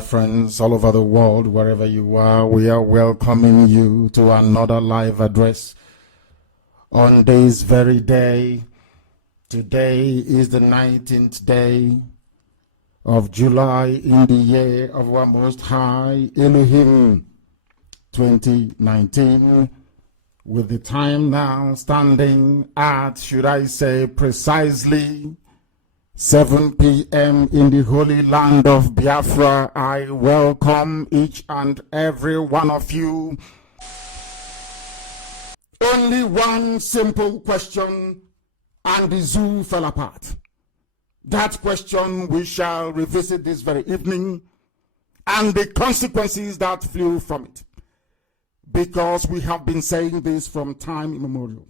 Friends all over the world, wherever you are, we are welcoming you to another live address on this very day. Today is the 19th day of July in the year of our Most High Elohim 2019, with the time now standing at, should I say, precisely 7 p.m. in the holy land of Biafra. I welcome each and every one of you. Only one simple question, and the zoo fell apart. That question we shall revisit this very evening, and the consequences that flew from it. Because we have been saying this from time immemorial,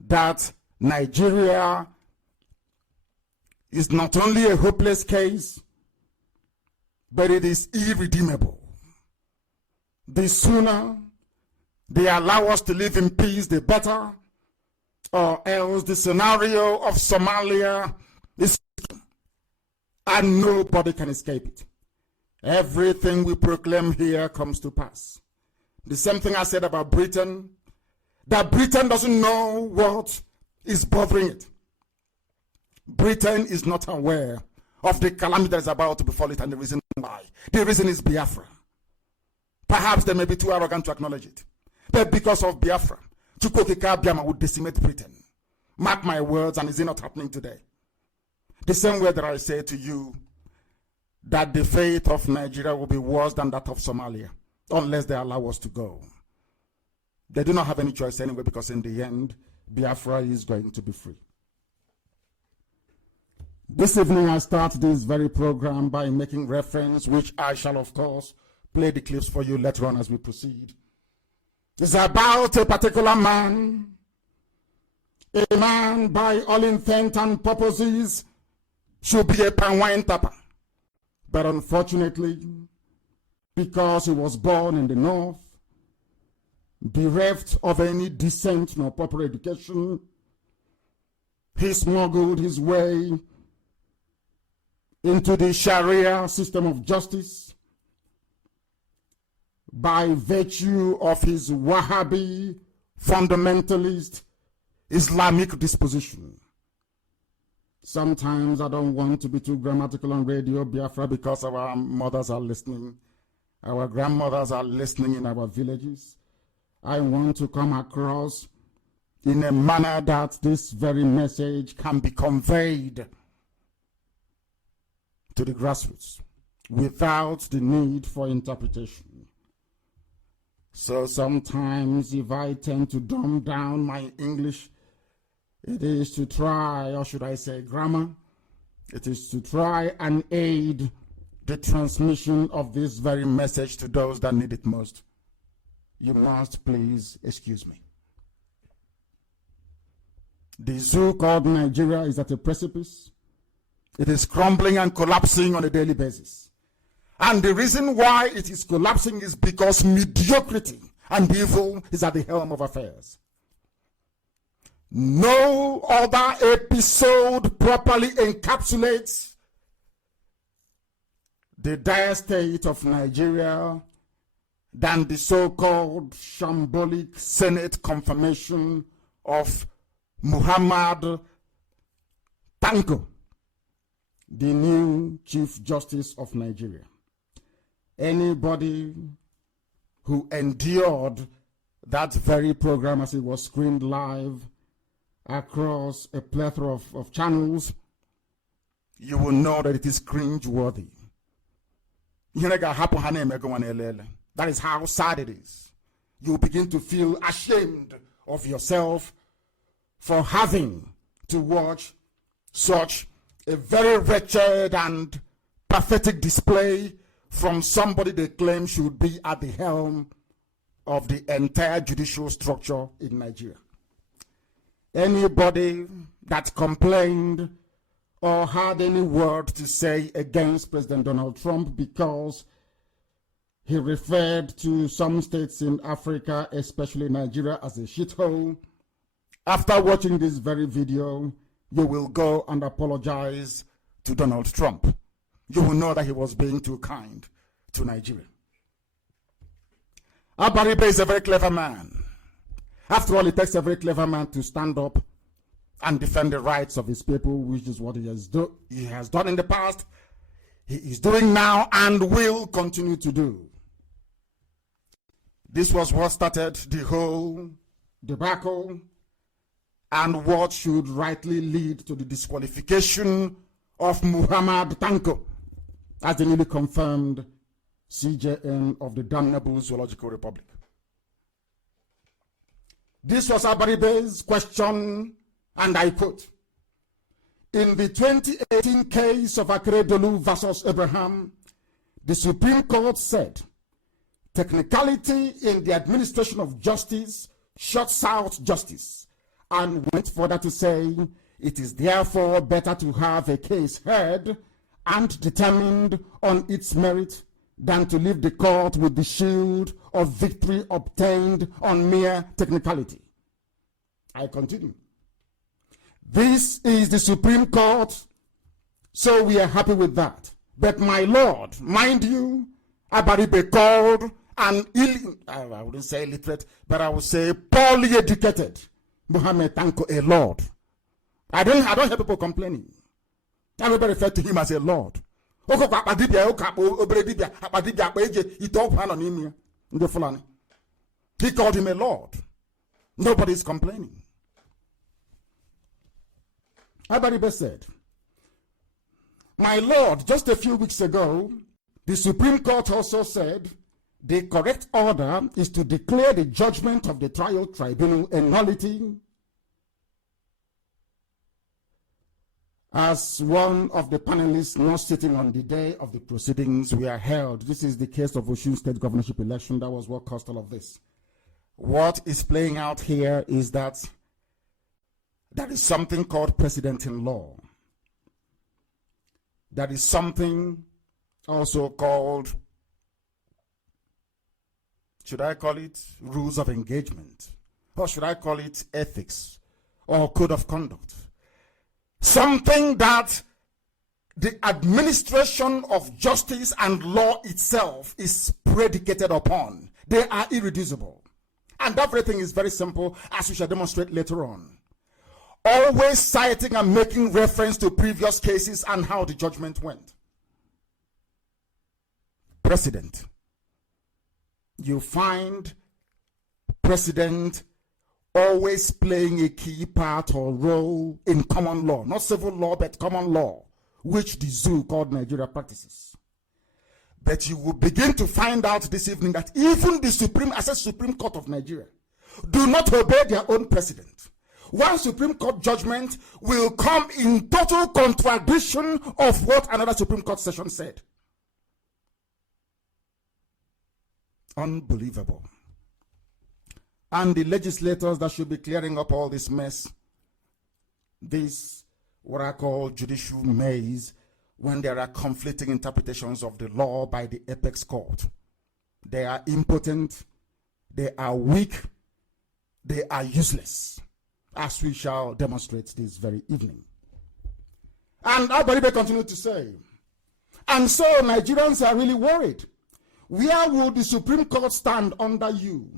that Nigeria is not only a hopeless case, but it is irredeemable. The sooner they allow us to live in peace, the better, or else the scenario of Somalia is, and nobody can escape it. Everything we proclaim here comes to pass. The same thing I said about Britain, that Britain doesn't know what is bothering it. Britain is not aware of the calamity that is about to befall it, and the reason why. The reason is Biafra. Perhaps they may be too arrogant to acknowledge it. But because of Biafra, Chukwokika Biama would decimate Britain. Mark my words, and is it not happening today? The same way that I say to you that the fate of Nigeria will be worse than that of Somalia, unless they allow us to go. They do not have any choice anyway, because in the end, Biafra is going to be free. This evening, I start this very program by making reference, which I shall, of course, play the clips for you later on as we proceed. It's about a particular man, a man by all intent and purposes should be a palm wine tapper. But unfortunately, because he was born in the north, bereft of any decent nor proper education, he smuggled his way into the Sharia system of justice by virtue of his Wahhabi fundamentalist Islamic disposition. Sometimes I don't want to be too grammatical on Radio Biafra because our mothers are listening, our grandmothers are listening in our villages. I want to come across in a manner that this very message can be conveyed to the grassroots without the need for interpretation. So sometimes if I tend to dumb down my English, it is to try, or should I say grammar, it is to try and aid the transmission of this very message to those that need it most. You must please excuse me. The zoo called Nigeria is at a precipice. It is crumbling and collapsing on a daily basis. And the reason why it is collapsing is because mediocrity and evil is at the helm of affairs. No other episode properly encapsulates the dire state of Nigeria than the so-called shambolic Senate confirmation of Muhammad Tanko, the new Chief Justice of Nigeria. Anybody who endured that very program as it was screened live across a plethora of channels, you will know that it is cringe-worthy. That is how sad it is. You begin to feel ashamed of yourself for having to watch such a very wretched and pathetic display from somebody they claim should be at the helm of the entire judicial structure in Nigeria. Anybody that complained or had any word to say against President Donald Trump because he referred to some states in Africa, especially Nigeria, as a shithole, after watching this very video, you will go and apologize to Donald Trump. you will know that he was being too kind to Nigeria. Abaribe is a very clever man. After all, it takes a very clever man to stand up and defend the rights of his people, which is what he has done in the past, he is doing now, and will continue to do. This was what started the whole debacle, and what should rightly lead to the disqualification of Muhammad Tanko as the newly confirmed CJN of the damnable Zoological Republic. This was Abaribe's question, and I quote, "In the 2018 case of Akeredolu versus Abraham, the Supreme Court said technicality in the administration of justice shuts out justice, and went further to say it is therefore better to have a case heard and determined on its merit than to leave the court with the shield of victory obtained on mere technicality." I continue. This is the Supreme Court, so we are happy with that. But my Lord, mind you, Abaribe called an I wouldn't say illiterate, but I would say poorly educated Muhammad Tanko a Lord. I don't hear people complaining. Everybody refer to him as a Lord. He called him a Lord. Nobody is complaining. Abaribe said, "My Lord, just a few weeks ago, the Supreme Court also said the correct order is to declare the judgment of the trial tribunal a nullity." As one of the panelists not sitting on the day of the proceedings were held, this is the case of Osun State governorship election. That was what caused all of this. What is playing out here is that there is something called precedent-in-law. There is something also called, should I call it rules of engagement? Or should I call it ethics or code of conduct? Something that the administration of justice and law itself is predicated upon. They are irreducible. And everything is very simple, as we shall demonstrate later on. Always citing and making reference to previous cases and how the judgment went. Precedent. You find precedent always playing a key part or role in common law, not civil law, but common law, which the zoo called Nigeria practices. But you will begin to find out this evening that even the Supreme Court of Nigeria do not obey their own precedent. One Supreme Court judgment will come in total contradiction of what another Supreme Court session said. Unbelievable. And the legislators that should be clearing up all this mess, this what I call judicial maze, when there are conflicting interpretations of the law by the apex court. They are impotent, they are weak, they are useless, as we shall demonstrate this very evening. And Abaribe continued to say, and so Nigerians are really worried. Where would the Supreme Court stand under you?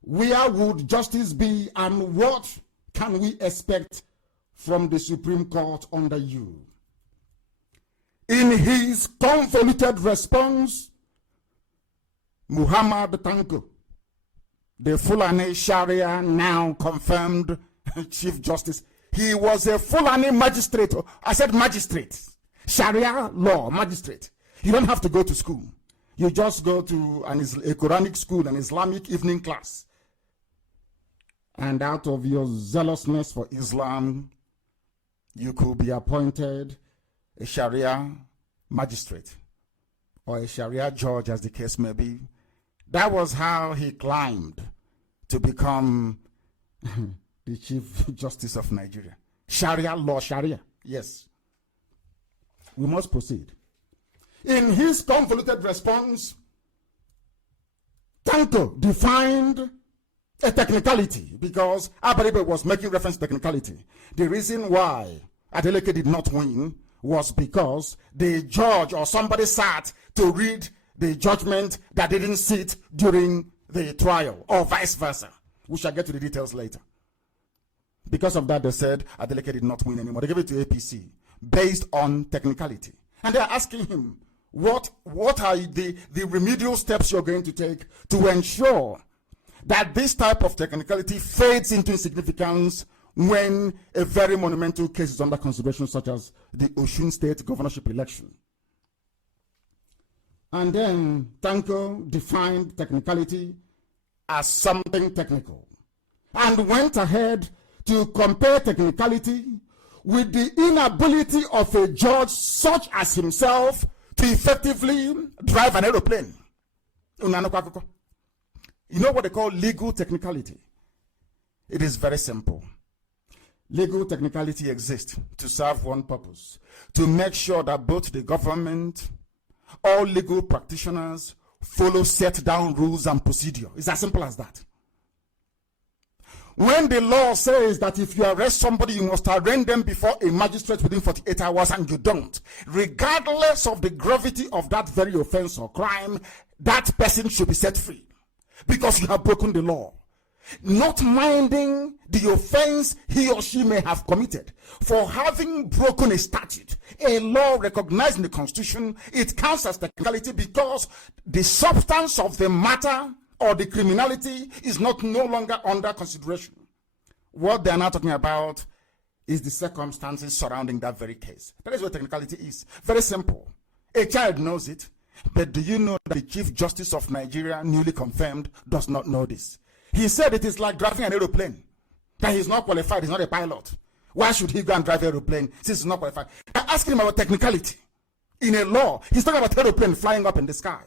Where would justice be, and what can we expect from the Supreme Court under you? In his convoluted response, Muhammad Tanko, the Fulani Sharia now confirmed Chief Justice, he was a Fulani magistrate. I said magistrate. Sharia law magistrate. You don't have to go to school. You just go to a Quranic school, an Islamic evening class. And out of your zealousness for Islam, you could be appointed a Sharia magistrate or a Sharia judge, as the case may be. That was how he climbed to become the Chief Justice of Nigeria. Sharia law, Sharia. Yes. We must proceed. In his convoluted response, Tanko defined a technicality, because Abaribe was making reference to technicality. The reason why Adeleke did not win was because the judge or somebody sat to read the judgment that didn't sit during the trial, or vice versa. We shall get to the details later. Because of that, they said Adeleke did not win anymore. They gave it to APC based on technicality. And they're asking him, what are the remedial steps you're going to take to ensure that this type of technicality fades into insignificance when a very monumental case is under consideration, such as the Osun State governorship election? And then Tanko defined technicality as something technical and went ahead to compare technicality with the inability of a judge such as himself to effectively drive an aeroplane. You know what they call legal technicality? It is very simple. Legal technicality exists to serve one purpose: to make sure that both the government, all legal practitioners, follow set down rules and procedure. It's as simple as that. When the law says that if you arrest somebody, you must arraign them before a magistrate within 48 hours, and you don't, regardless of the gravity of that very offense or crime, that person should be set free because you have broken the law, not minding the offense he or she may have committed. For having broken a statute, a law recognized in the Constitution, it counts as technicality because the substance of the matter or the criminality is no longer under consideration. What they are now talking about is the circumstances surrounding that very case. That is what technicality is. Very simple. A child knows it, but do you know that the Chief Justice of Nigeria, newly confirmed, does not know this? He said it is like driving an aeroplane, that he's not qualified, he's not a pilot. Why should he go and drive an aeroplane since he's not qualified? I asked him about technicality. In a law, he's talking about aeroplane flying up in the sky.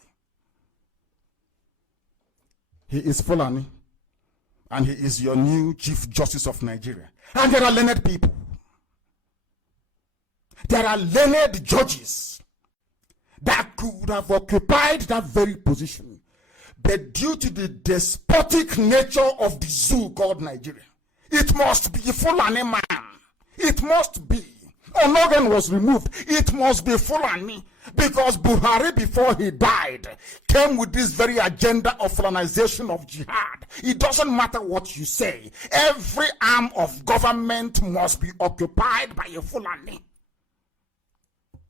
He is Fulani, and he is your new Chief Justice of Nigeria. And there are learned people. There are learned judges that could have occupied that very position, but due to the despotic nature of the zoo called Nigeria, it must be Fulani man. It must be. Onogan was removed. It must be Fulani, because Buhari, before he died, came with this very agenda of Fulanization of jihad. It doesn't matter what you say. Every arm of government must be occupied by a Fulani.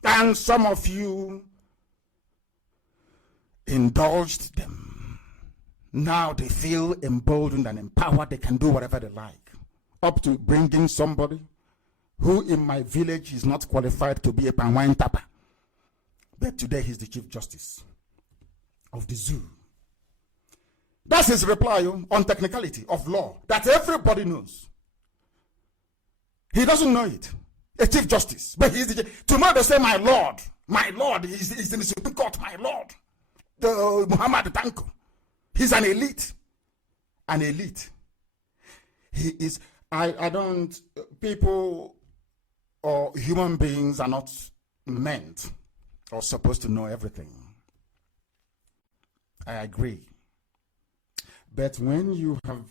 And some of you indulged them. Now they feel emboldened and empowered. They can do whatever they like, up to bringing somebody who in my village is not qualified to be a Panwine Tapa. But today he's the Chief Justice of the zoo. That's his reply on technicality of law that everybody knows. He doesn't know it. A Chief Justice. But he's the tomorrow they say, my Lord, he's in the Supreme Court, my Lord. The Muhammad Tanko. He's an elite. An elite. He is, people or human beings are not meant or supposed to know everything. I agree. But when you have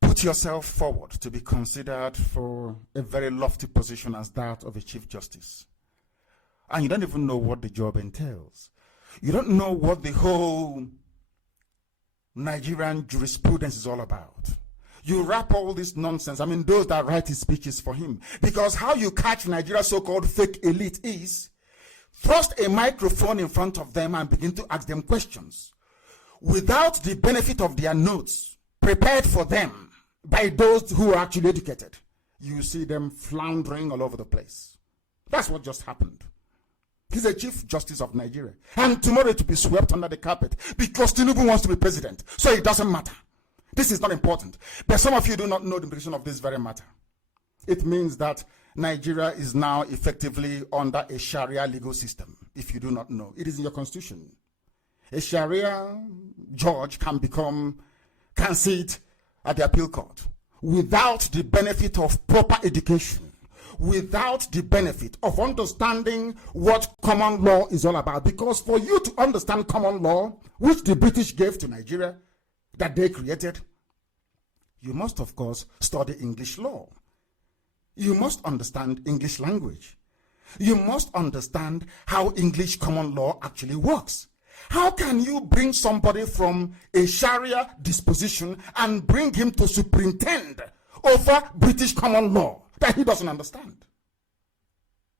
put yourself forward to be considered for a very lofty position as that of a Chief Justice, and you don't even know what the job entails, you don't know what the whole Nigerian jurisprudence is all about, you wrap all this nonsense. I mean, those that write his speeches for him. Because how you catch Nigeria's so-called fake elite is thrust a microphone in front of them and begin to ask them questions without the benefit of their notes prepared for them by those who are actually educated. You see them floundering all over the place. That's what just happened. He's a Chief Justice of Nigeria. And tomorrow it will be swept under the carpet because Tinubu wants to be president. So it doesn't matter. This is not important. But some of you do not know the implication of this very matter. It means that Nigeria is now effectively under a Sharia legal system. If you do not know, it is in your constitution. A Sharia judge can sit at the appeal court without the benefit of proper education, without the benefit of understanding what common law is all about. Because for you to understand common law, which the British gave to Nigeria, that they created, you must, of course, study English law. You must understand English language. You must understand how English common law actually works. How can you bring somebody from a Sharia disposition and bring him to superintend over British common law that he doesn't understand?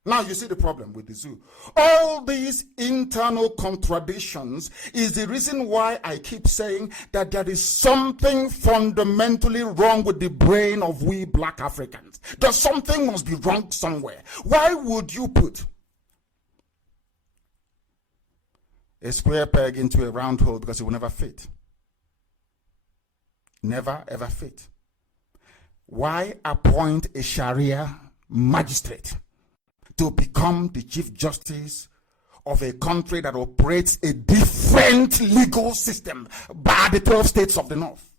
Now you see the problem with the zoo. All these internal contradictions is the reason why I keep saying that there is something fundamentally wrong with the brain of we black Africans. That something must be wrong somewhere. Why would you put a square peg into a round hole? Because it will never fit. Never ever fit. Why appoint a Sharia magistrate to become the Chief Justice of a country that operates a different legal system by the 12 states of the North?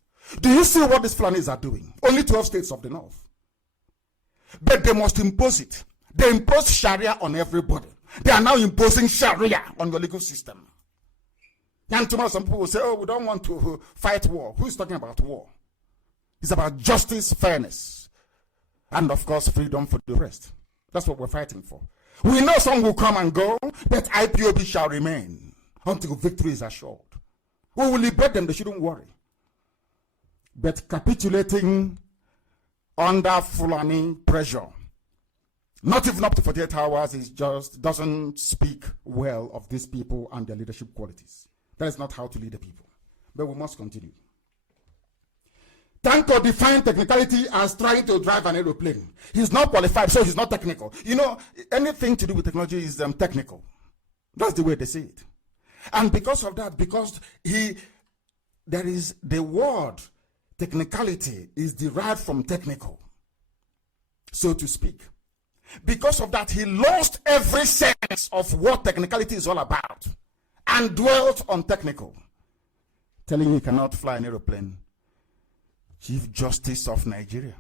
Do you see what these Fulanis are doing? Only 12 states of the North. But they must impose it. They impose Sharia on everybody. They are now imposing Sharia on your legal system. And tomorrow some people will say, oh, we don't want to fight war. Who is talking about war? It's about justice, fairness, and of course, freedom for the rest. That's what we're fighting for. We know some will come and go, but IPOB shall remain until victory is assured. We will liberate them, they shouldn't worry. But capitulating under Fulani pressure, not even up to 48 hours, is just doesn't speak well of these people and their leadership qualities. That is not how to lead the people. But we must continue. Tanko defined technicality as trying to drive an aeroplane. He's not qualified, so he's not technical. You know, anything to do with technology is technical. That's the way they say it. And because of that, because there is the word technicality is derived from technical, so to speak. Because of that, he lost every sense of what technicality is all about and dwelt on technical. Telling you he cannot fly an aeroplane. Chief Justice of Nigeria.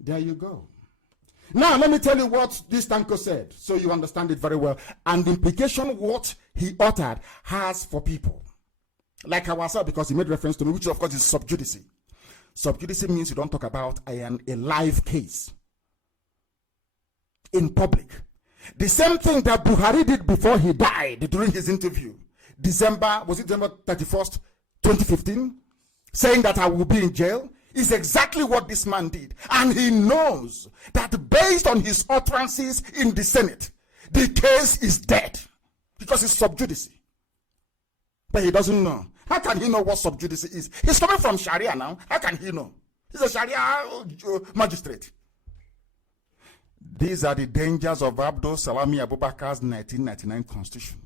There you go. Now, let me tell you what this Tanko said, so you understand it very well, and the implication what he uttered has for people. Like ourselves, because he made reference to me, which of course is sub judice. Sub judice means you don't talk about a live case in public. The same thing that Buhari did before he died during his interview. December 31st, 2015? Saying that I will be in jail is exactly what this man did. And he knows that based on his utterances in the Senate, the case is dead because it's sub judice. But he doesn't know. How can he know what sub judice is? He's coming from Sharia now. How can he know? He's a Sharia magistrate. These are the dangers of Abdul Salami Abubakar's 1999 constitution.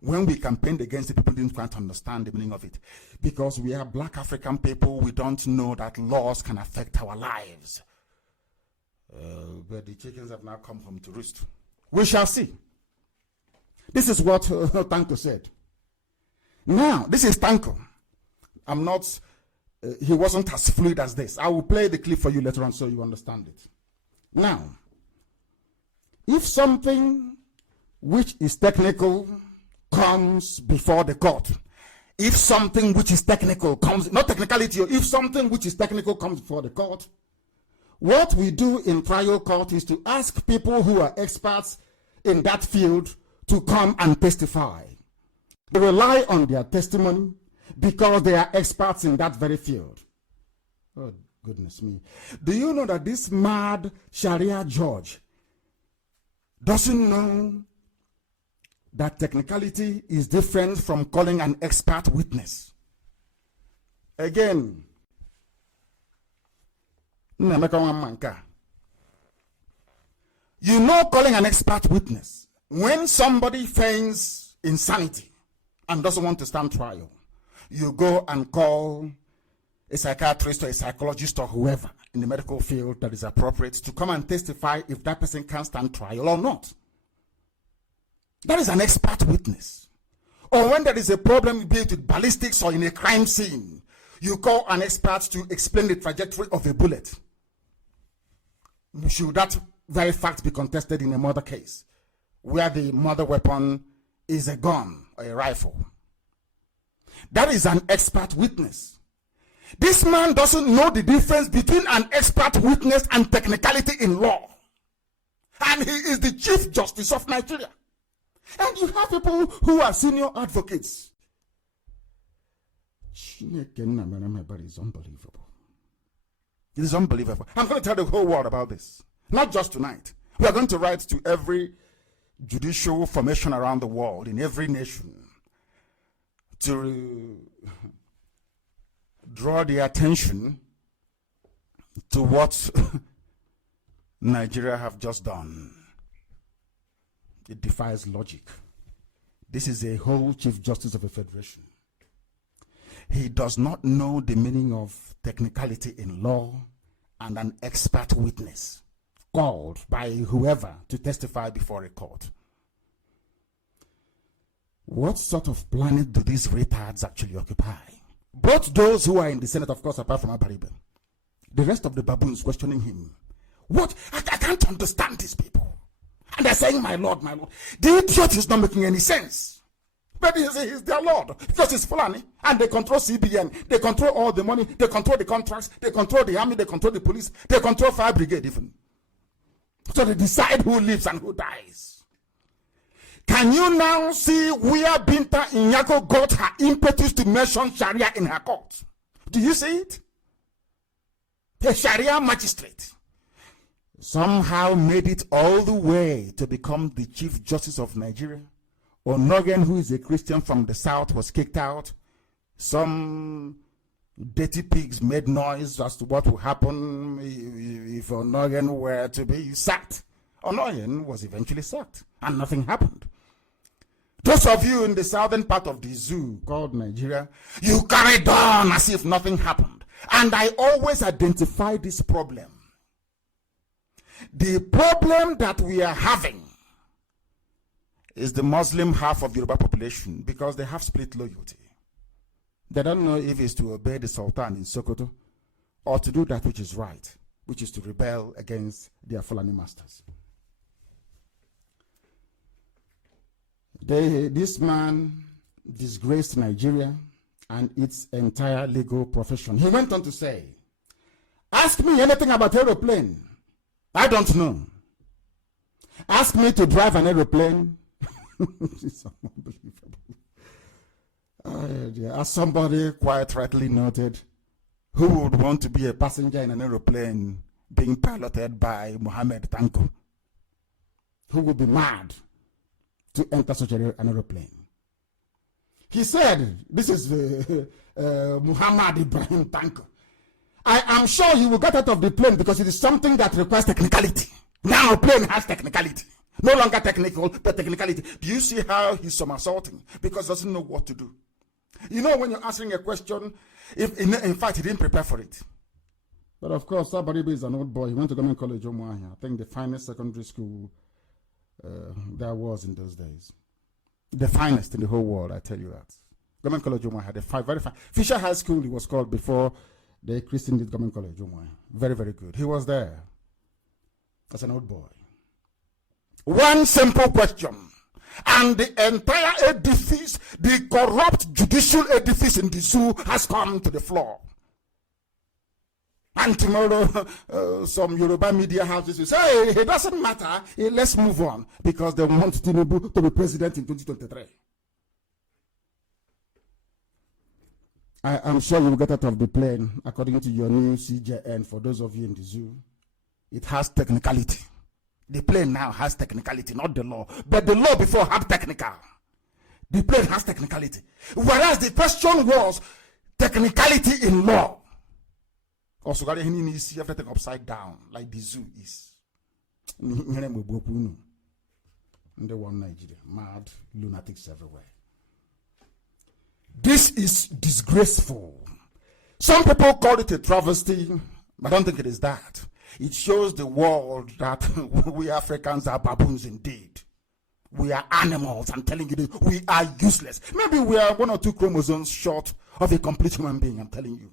When we campaigned against it, people didn't quite understand the meaning of it. Because we are black African people, we don't know that laws can affect our lives. But the chickens have now come home to roost. We shall see. This is what Tanko said. Now, this is Tanko. I'm not, he wasn't as fluid as this. I will play the clip for you later on so you understand it. Now, if something which is technical comes before the court, if something which is technical comes, not technicality, if something which is technical comes before the court, what we do in trial court is to ask people who are experts in that field to come and testify. They rely on their testimony because they are experts in that very field. Oh, goodness me. Do you know that this mad Sharia judge doesn't know that technicality is different from calling an expert witness? Again, you know, calling an expert witness, when somebody feigns insanity and doesn't want to stand trial, you go and call a psychiatrist or a psychologist or whoever in the medical field that is appropriate to come and testify if that person can stand trial or not. That is an expert witness. Or when there is a problem, be it with ballistics or in a crime scene, you call an expert to explain the trajectory of a bullet. Should that very fact be contested in a murder case, where the murder weapon is a gun or a rifle? That is an expert witness. This man doesn't know the difference between an expert witness and technicality in law. And he is the Chief Justice of Nigeria. And you have people who are senior advocates. It is unbelievable. It is unbelievable. I'm going to tell the whole world about this. Not just tonight. We are going to write to every judicial formation around the world, in every nation, to draw the attention to what Nigeria have just done. It defies logic. This is a whole Chief Justice of a federation. He does not know the meaning of technicality in law and an expert witness called by whoever to testify before a court. What sort of planet do these retards actually occupy? Both those who are in the Senate, of course, apart from Abaribe, the rest of the baboons questioning him. What? I can't understand these people. And they're saying, my Lord, my Lord. The idiot is not making any sense. But he's their Lord because he's Fulani and they control CBN. They control all the money. They control the contracts. They control the army. They control the police. They control fire brigade even. So they decide who lives and who dies. Can you now see where Binta Inyako got her impetus to mention Sharia in her court? Do you see it? A Sharia magistrate somehow made it all the way to become the Chief Justice of Nigeria. Onogen, who is a Christian from the south, was kicked out. Some dirty pigs made noise as to what would happen if Onogen were to be sacked. Onogen was eventually sacked, and nothing happened. Those of you in the southern part of the zoo called Nigeria, you carried on as if nothing happened. And I always identify this problem. The problem that we are having is the Muslim half of the Yoruba population because they have split loyalty. They don't know if it's to obey the Sultan in Sokoto or to do that which is right, which is to rebel against their Fulani masters. This man disgraced Nigeria and its entire legal profession. He went on to say, ask me anything about aeroplane. I don't know. Ask me to drive an aeroplane. It's unbelievable. As somebody quite rightly noted, who would want to be a passenger in an aeroplane being piloted by Mohammed Tanko? Who would be mad to enter such an aeroplane? He said, this is Muhammad Ibrahim Tanko. I am sure you will get out of the plane because it is something that requires technicality. Now plane has technicality. No longer technical, but technicality. Do you see how he's somersaulting? Because he doesn't know what to do. You know, when you're answering a question, if in fact, he didn't prepare for it. But of course, Sabaribe is an old boy. He went to government college, Omuahia. I think the finest secondary school there was in those days. The finest in the whole world, I tell you that. Government college, Omuahia, very fine. Fisher High School, it was called before they christened it government college, Omuahia. Very, very good. He was there as an old boy. One simple question, and the entire edifice, the corrupt judicial edifice in the zoo has come to the floor. And tomorrow, some Yoruba media houses will say, hey, it doesn't matter, let's move on, because they want Tinubu to be president in 2023. I am sure you will get out of the plane, according to your new CJN, for those of you in the zoo. It has technicality. The plane now has technicality, not the law. But the law before had technical. The plane has technicality. Whereas the question was technicality in law. Also, you see everything upside down, like the zoo is. And they want Nigeria. Mad lunatics everywhere. This is disgraceful. Some people call it a travesty, but I don't think it is that. It shows the world that we Africans are baboons indeed. We are animals. I'm telling you this. We are useless. Maybe we are 1 or 2 chromosomes short of a complete human being. I'm telling you.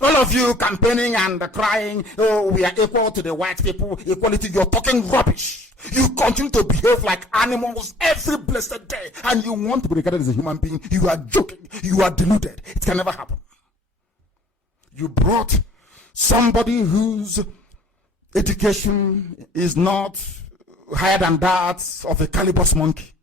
All of you campaigning and crying, oh, we are equal to the white people, equality. You're talking rubbish. You continue to behave like animals every blessed day, and you want to be regarded as a human being. You are joking. You are deluded. It can never happen. You brought somebody whose education is not higher than that of a Calibus monkey.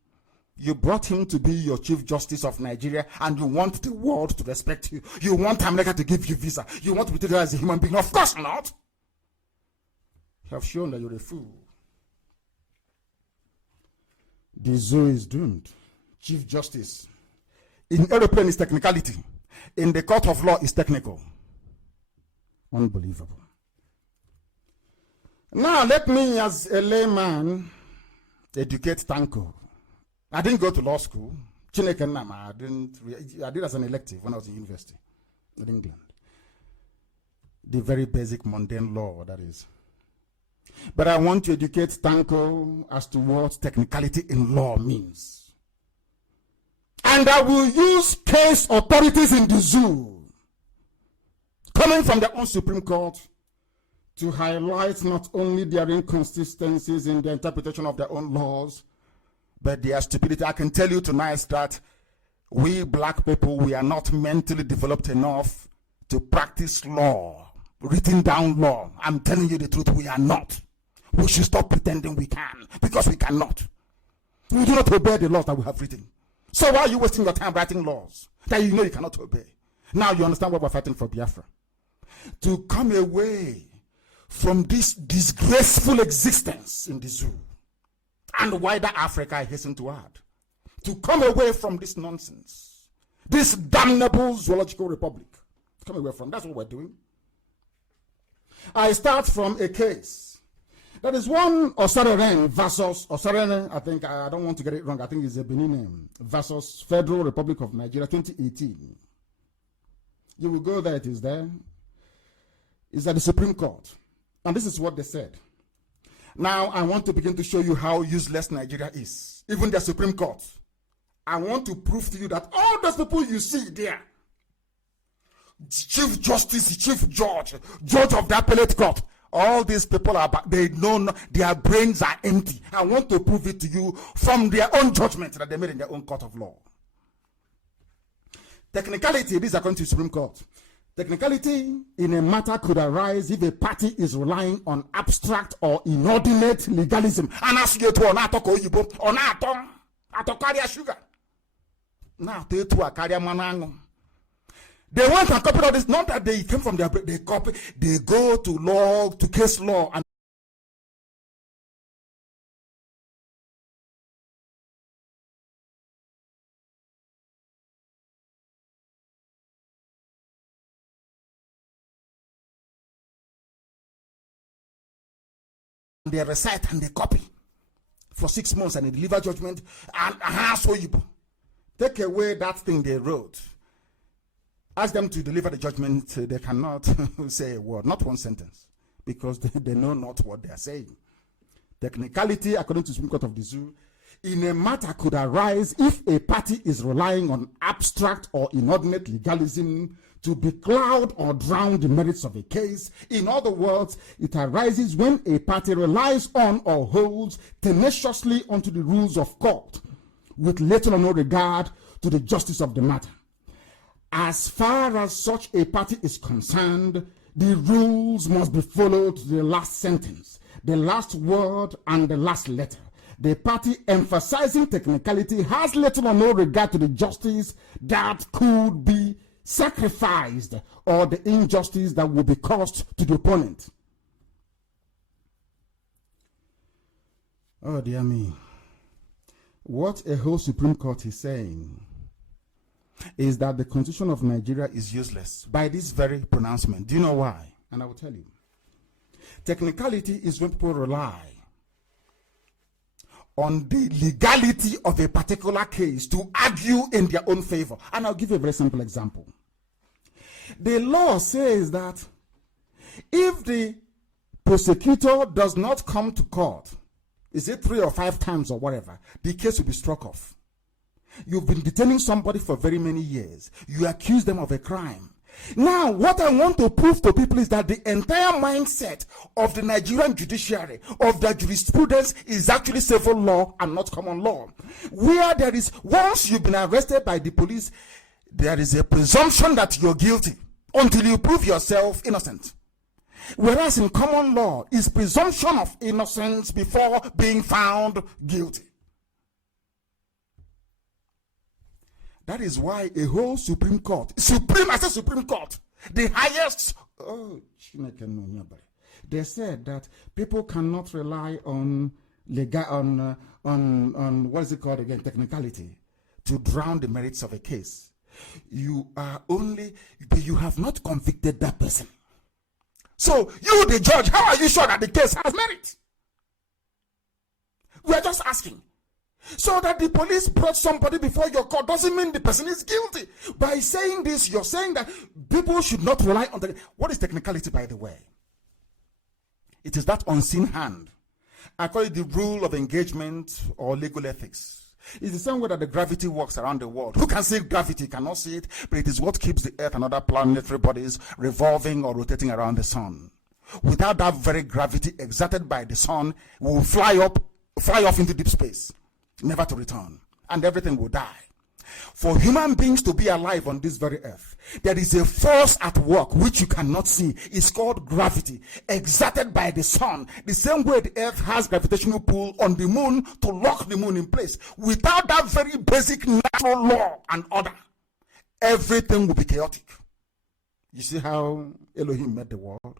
You brought him to be your Chief Justice of Nigeria, and you want the world to respect you. You want America to give you visa. You want to be treated as a human being. Of course not. You have shown that you're a fool. The zoo is doomed. Chief Justice. In aeroplane is technicality. In the court of law is technical. Unbelievable. Now let me, as a layman, educate Tanko. I didn't go to law school. Chineke Nnama, I did as an elective when I was in university in England. The very basic mundane law, that is. But I want to educate Tanko as to what technicality in law means. And I will use case authorities in the zoo, coming from their own Supreme Court, to highlight not only their inconsistencies in the interpretation of their own laws, but their stupidity. I can tell you tonight that we black people, we are not mentally developed enough to practice law, written down law. I'm telling you the truth, we are not. We should stop pretending we can, because we cannot. We do not obey the laws that we have written. So why are you wasting your time writing laws that you know you cannot obey? Now you understand why we're fighting for Biafra. To come away from this disgraceful existence in the zoo, and wider Africa, I hasten to add, to come away from this nonsense, this damnable zoological republic. Come away from, that's what we're doing. I start from a case. That is one Osareren versus Osareren, I think, I don't want to get it wrong, I think it's a Benin name, versus Federal Republic of Nigeria, 2018. You will go there, it is there. It's at the Supreme Court. And this is what they said. Now, I want to begin to show you how useless Nigeria is. Even the Supreme Court. I want to prove to you that all those people you see there, Chief Justice, Chief Judge, Judge of the Appellate Court, all these people are, they know their brains are empty. I want to prove it to you from their own judgment that they made in their own court of law. Technicality, this is according to the Supreme Court. Technicality in a matter could arise if a party is relying on abstract or inordinate legalism. And ask you to sugar. Now they want to copy all this. Not that they came from their, they copy, they go to law, to case law, and they recite and they copy for 6 months and they deliver judgment and so you take away that thing they wrote. Ask them to deliver the judgment, they cannot say a word, not one sentence, because they know not what they are saying. Technicality, according to the Supreme Court of the Zoo, in a matter could arise if a party is relying on abstract or inordinate legalism to becloud or drown the merits of a case. In other words, it arises when a party relies on or holds tenaciously onto the rules of court with little or no regard to the justice of the matter. As far as such a party is concerned, the rules must be followed to the last sentence, the last word, and the last letter. The party emphasizing technicality has little or no regard to the justice that could be sacrificed or the injustice that will be caused to the opponent. Oh dear me. What a whole Supreme Court is saying is that the Constitution of Nigeria is useless by this very pronouncement. Do you know why? And I will tell you. Technicality is when people rely on the legality of a particular case to argue in their own favor. And I'll give you a very simple example. The law says that if the prosecutor does not come to court, is it 3 or 5 times or whatever, the case will be struck off. You've been detaining somebody for very many years. You accuse them of a crime. Now, what I want to prove to people is that the entire mindset of the Nigerian judiciary, of the jurisprudence, is actually civil law and not common law. Where there is, once you've been arrested by the police, there is a presumption that you're guilty. until you prove yourself innocent. Whereas in common law, is presumption of innocence before being found guilty. That is why a whole Supreme Court, Supreme Court, the highest, they said that people cannot rely on what is it called again, technicality, to drown the merits of a case. You have not convicted that person. So you, the judge, how are you sure that the case has merit? We are just asking. So that the police brought somebody before your court doesn't mean the person is guilty. By saying this, you're saying that people should not rely on what is technicality, by the way? It is that unseen hand. I call it the rule of engagement or legal ethics. It's the same way that the gravity works around the world. Who can see gravity? Cannot see it, but it is what keeps the earth and other planetary bodies revolving or rotating around the sun. Without that very gravity exerted by the sun, we will fly off into deep space, never to return, and everything will die. For human beings to be alive on this very earth, there is a force at work which you cannot see. It's called gravity, exerted by the sun. The same way the earth has gravitational pull on the moon to lock the moon in place. Without that very basic natural law and order, everything will be chaotic. You see how Elohim made the world?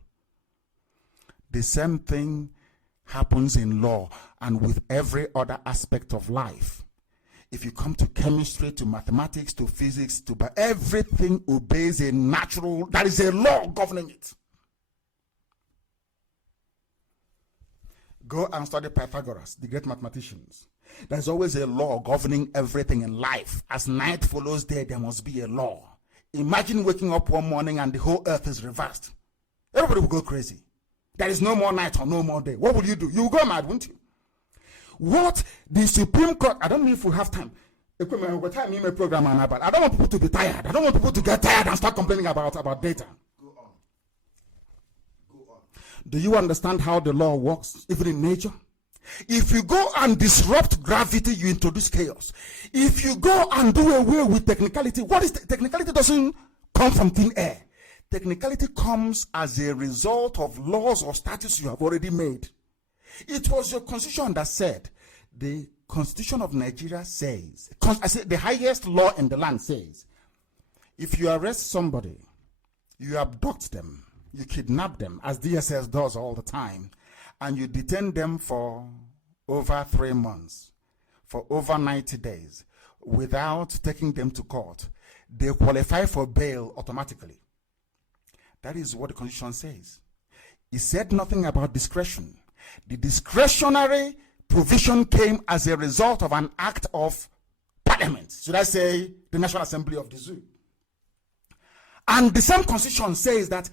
The same thing happens in law and with every other aspect of life. If you come to chemistry, to mathematics, to physics, everything obeys a natural, there is a law governing it. Go and study Pythagoras, the great mathematicians. There's always a law governing everything in life. As night follows day, there must be a law. Imagine waking up one morning and the whole earth is reversed. Everybody will go crazy. There is no more night or no more day. What will you do? You will go mad, won't you? What the Supreme Court, I don't know if we have time. I don't want people to be tired. I don't want people to get tired and start complaining about data. Go on. Do you understand how the law works, even in nature? If you go and disrupt gravity, you introduce chaos. If you go and do away with technicality, what is technicality? Doesn't come from thin air. Technicality comes as a result of laws or statutes you have already made. It was your constitution that said, the Constitution of Nigeria says, the highest law in the land says, if you arrest somebody, you abduct them, you kidnap them, as DSS does all the time, and you detain them for over 3 months, for over 90 days, without taking them to court, they qualify for bail automatically. That is what the Constitution says. It said nothing about discretion. The discretionary provision came as a result of an act of Parliament. Should I say the National Assembly of the Zoo? And the same Constitution says that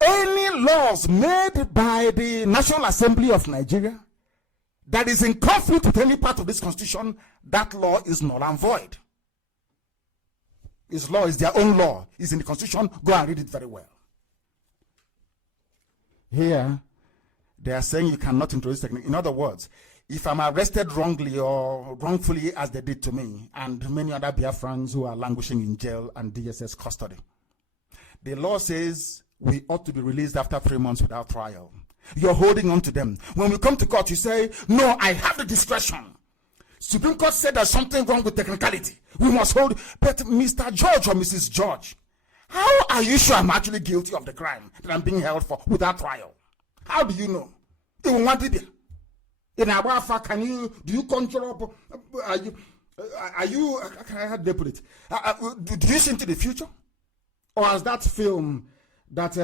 any laws made by the National Assembly of Nigeria that is in conflict with any part of this Constitution, that law is null and void. Its law is their own law. It's in the Constitution. Go and read it very well. Here, they are saying you cannot introduce technique. In other words, if I'm arrested wrongly or wrongfully as they did to me and many other Biafrans who are languishing in jail and DSS custody, the law says we ought to be released after 3 months without trial. You're holding on to them. When we come to court, you say, no, I have the discretion. Supreme Court said there's something wrong with technicality. We must hold. But Mr. George or Mrs. George, how are you sure I'm actually guilty of the crime that I'm being held for without trial? How do you know? In Abafa, do you conjure up? How do they put it? Do you see into the future? Or as that film that,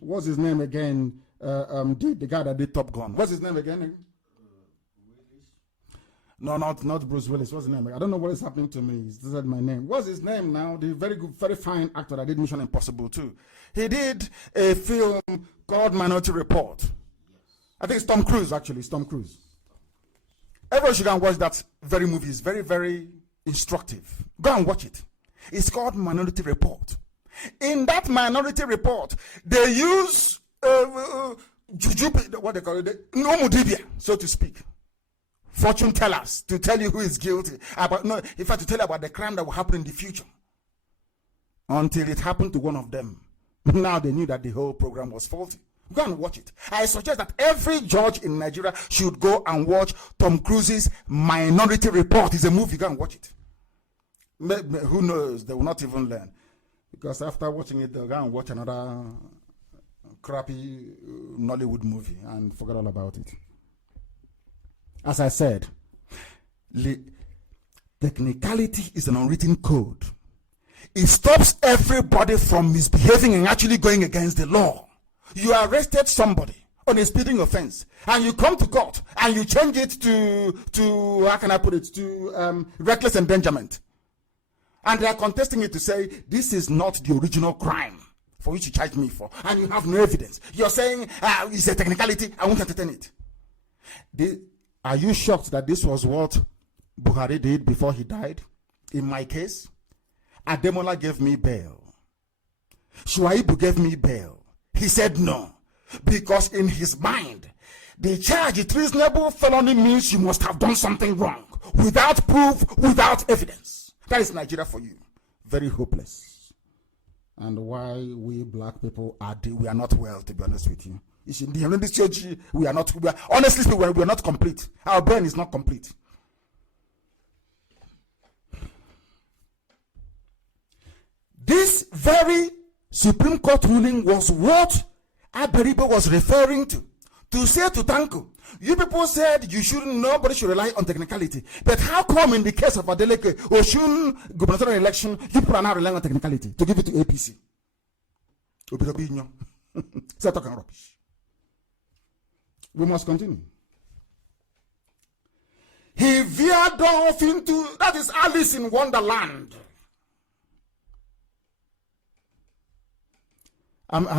what's his name again? The guy that did Top Gun. What's his name again? No, not Bruce Willis. What's his name? I don't know what is happening to me. He said my name. What's his name now? The very good, very fine actor that did Mission Impossible too. He did a film called Minority Report. I think it's Tom Cruise, actually. It's Tom Cruise. Everyone should go and watch that very movie. It's very, very instructive. Go and watch it. It's called Minority Report. In that Minority Report, they use juju, what they call it, nomodibia, so to speak. Fortune tellers to tell you who is guilty. To tell you about the crime that will happen in the future. Until it happened to one of them. Now they knew that the whole program was faulty. Go and watch it. I suggest that every judge in Nigeria should go and watch Tom Cruise's Minority Report. It's a movie. Go and watch it. Who knows? They will not even learn. Because after watching it, they'll go and watch another crappy Nollywood movie and forget all about it. As I said, technicality is an unwritten code. It stops everybody from misbehaving and actually going against the law. You arrested somebody on a speeding offense and you come to court and you change it to how can I put it, to reckless endangerment. And they are contesting it to say, this is not the original crime for which you charged me for. And you have no evidence. You're saying, it's a technicality, I won't entertain it. Are you shocked that this was what Buhari did before he died? In my case, Ademola gave me bail. Shuaibu gave me bail. He said no, because in his mind, the charge of treasonable felony means you must have done something wrong, without proof, without evidence. That is Nigeria for you. Very hopeless. And why we black people we are not well, to be honest with you. We are not, honestly, we are not complete. Our brain is not complete. This very Supreme Court ruling was what Aberibo was referring to say to Tanko, you people said nobody should rely on technicality. But how come in the case of Adeleke, Oshun gubernatorial election, you people are now relying on technicality to give it to APC? Start talking rubbish. We must continue. He veered off into, that is Alice in Wonderland.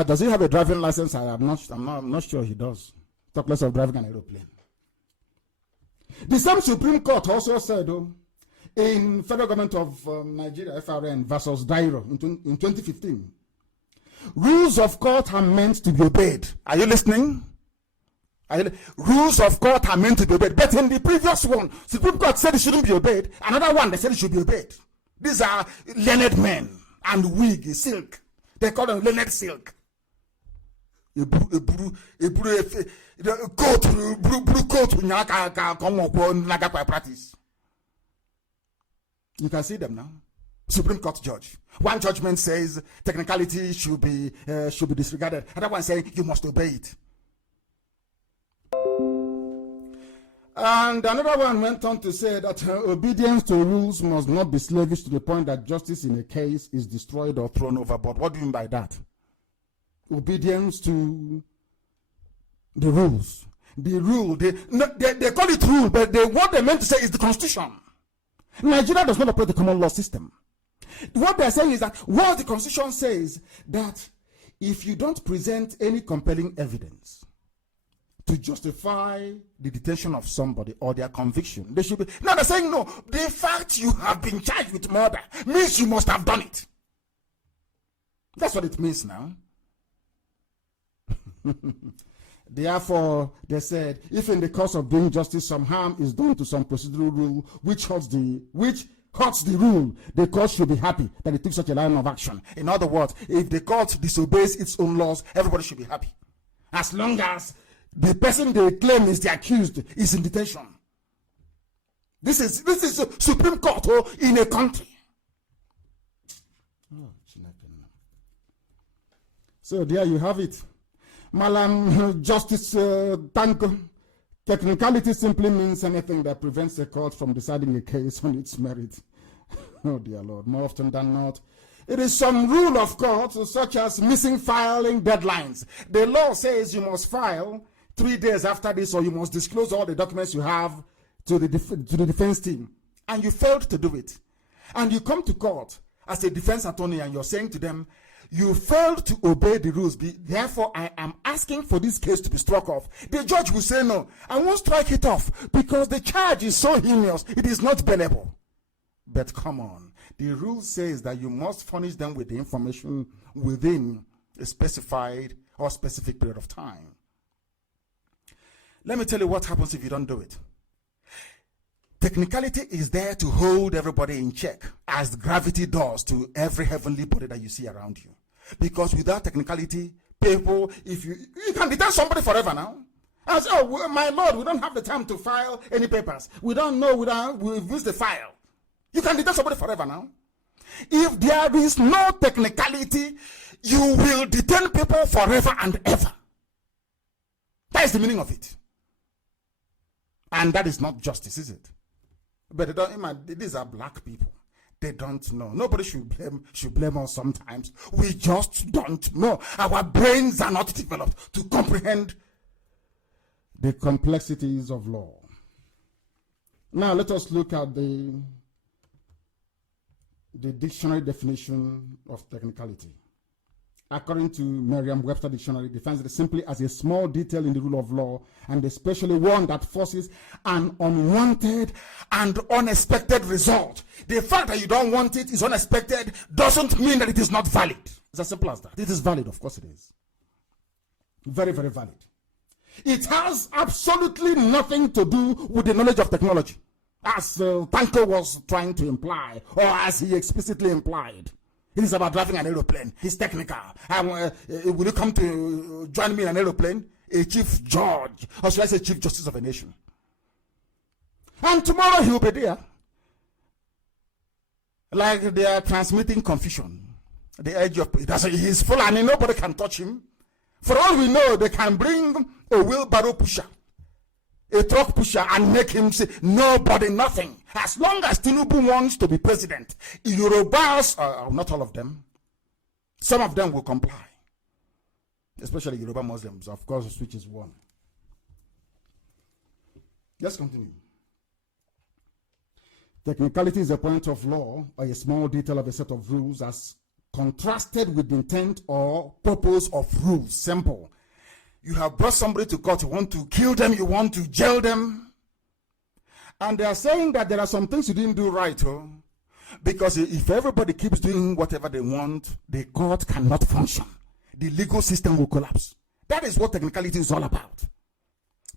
Does he have a driving license? I'm not sure he does. Talk less of driving an aeroplane. The same Supreme Court also said, in federal government of Nigeria, FRN versus Dairo in 2015, rules of court are meant to be obeyed. Are you listening? Rules of court are meant to be obeyed. But in the previous one, Supreme Court said it shouldn't be obeyed. Another one, they said it should be obeyed. These are learned men and wig, silk. They call them learned silk. Practice. You can see them now. Supreme Court judge. One judgment says technicality should be disregarded. Another one saying you must obey it. And another one went on to say that obedience to rules must not be slavish to the point that justice in a case is destroyed or thrown overboard. What do you mean by that? Obedience to the rules. The rule, they call it rule, but what they meant to say is the Constitution. Nigeria does not operate the common law system. What they're saying is that what the Constitution says, that if you don't present any compelling evidence to justify the detention of somebody or their conviction, they should be. Now they're saying no. The fact you have been charged with murder means you must have done it. That's what it means now. Therefore, they said, if in the course of doing justice some harm is done to some procedural rule which hurts the rule, the court should be happy that it took such a line of action. In other words, if the court disobeys its own laws, everybody should be happy, as long as the person they claim is the accused is in detention. This is Supreme Court in a country. So there you have it. Malam Justice Tanko. Technicality simply means anything that prevents the court from deciding a case on its merit. Oh dear Lord, more often than not, it is some rule of court, such as missing filing deadlines. The law says you must file 3 days after this, or you must disclose all the documents you have to the defense team, and you failed to do it. And you come to court as a defense attorney and you're saying to them, you failed to obey the rules, therefore I am asking for this case to be struck off. The judge will say no, I won't strike it off because the charge is so heinous, it is not bailable. But come on, the rule says that you must furnish them with the information within a specified or specific period of time. Let me tell you what happens if you don't do it. Technicality is there to hold everybody in check, as gravity does to every heavenly body that you see around you. Because without technicality, people, if you can detain somebody forever now. I say, oh, my Lord, we don't have the time to file any papers. We don't know, we've used the file. You can detain somebody forever now. If there is no technicality, you will detain people forever and ever. That is the meaning of it. And that is not justice, is it? But they don't, these are black people. They don't know. Nobody should blame us sometimes. We just don't know. Our brains are not developed to comprehend the complexities of law. Now let us look at the dictionary definition of technicality. According to Merriam-Webster Dictionary, it defines it simply as a small detail in the rule of law, and especially one that forces an unwanted and unexpected result. The fact that you don't want it is unexpected doesn't mean that it is not valid. It's as simple as that. It is valid, of course it is. Very, very valid. It has absolutely nothing to do with the knowledge of technology, as Tanko was trying to imply, or as he explicitly implied. It is about driving an aeroplane. It's technical. Will you come to join me in an aeroplane? A chief judge, or should I say chief justice of a nation? And tomorrow he will be there. Like they are transmitting confusion. The edge of it. He's full and nobody can touch him. For all we know, they can bring a wheelbarrow pusher, a truck pusher, and make him say, nobody, nothing. As long as Tinubu wants to be president, Yorubas, not all of them, some of them will comply. Especially Yoruba Muslims, of course, which is one. Let's continue. Technicality is a point of law or a small detail of a set of rules as contrasted with the intent or purpose of rules. Simple. You have brought somebody to court, you want to kill them, you want to jail them. And they are saying that there are some things you didn't do right. Because if everybody keeps doing whatever they want, the court cannot function. The legal system will collapse. That is what technicality is all about.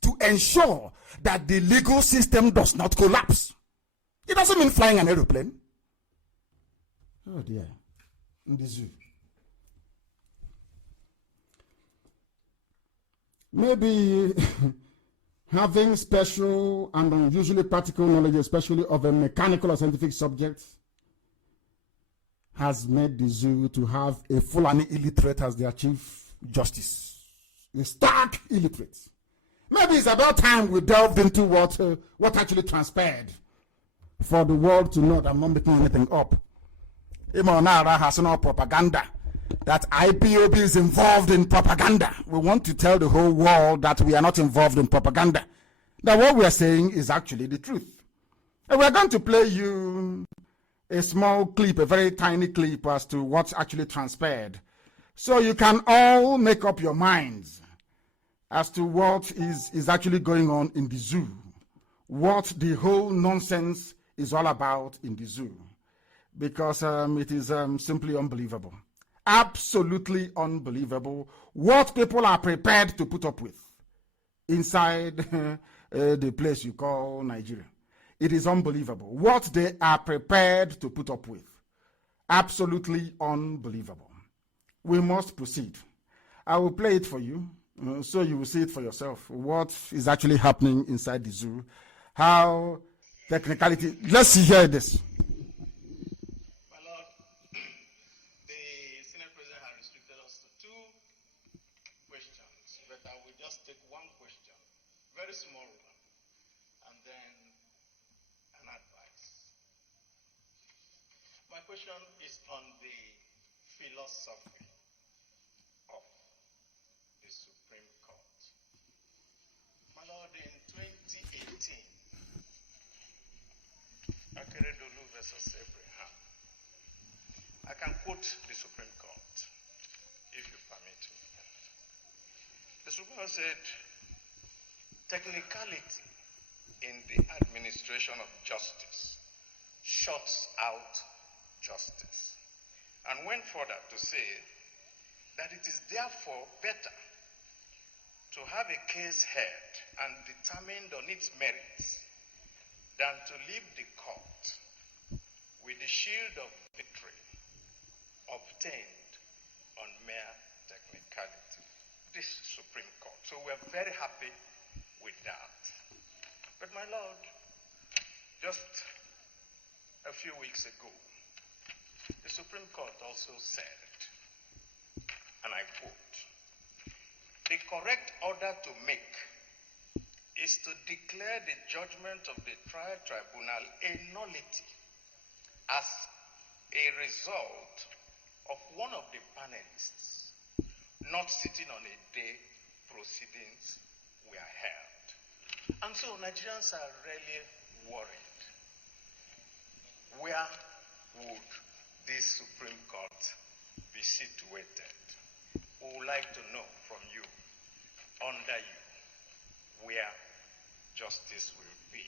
To ensure that the legal system does not collapse. It doesn't mean flying an aeroplane. Oh dear. In the zoo. Maybe having special and unusually practical knowledge, especially of a mechanical or scientific subject, has made the zoo to have a Fulani illiterate as their chief justice. A stark illiterate. Maybe it's about time we delved into what actually transpired for the world to know that I'm not making anything up. Imonara has no propaganda. That IPOB is involved in propaganda. We want to tell the whole world that we are not involved in propaganda. That what we are saying is actually the truth. And we're going to play you a small clip, a very tiny clip as to what actually transpired. So you can all make up your minds as to what is actually going on in the zoo. What the whole nonsense is all about in the zoo. Because it is simply unbelievable. Absolutely unbelievable what people are prepared to put up with inside the place you call Nigeria. It is unbelievable what they are prepared to put up with. Absolutely unbelievable. We must proceed. I will play it for you so you will see it for yourself. What is actually happening inside the zoo. How technicality. Let's hear this. Very small one, and then an advice. My question is on the philosophy of the Supreme Court. My Lord, in 2018, Akeredolu versus Abraham, I can quote the Supreme Court, if you permit me. The Supreme Court said, technicality in the administration of justice shuts out justice, and went further to say that it is therefore better to have a case heard and determined on its merits than to leave the court with the shield of victory obtained on mere technicality. This Supreme Court. So we're very happy with that. But my Lord, just a few weeks ago, the Supreme Court also said, and I quote, "The correct order to make is to declare the judgment of the trial tribunal a nullity as a result of one of the panelists not sitting on a day proceedings were held." And so Nigerians are really worried. Where would this Supreme Court be situated? We would like to know from you, under you, where justice will be.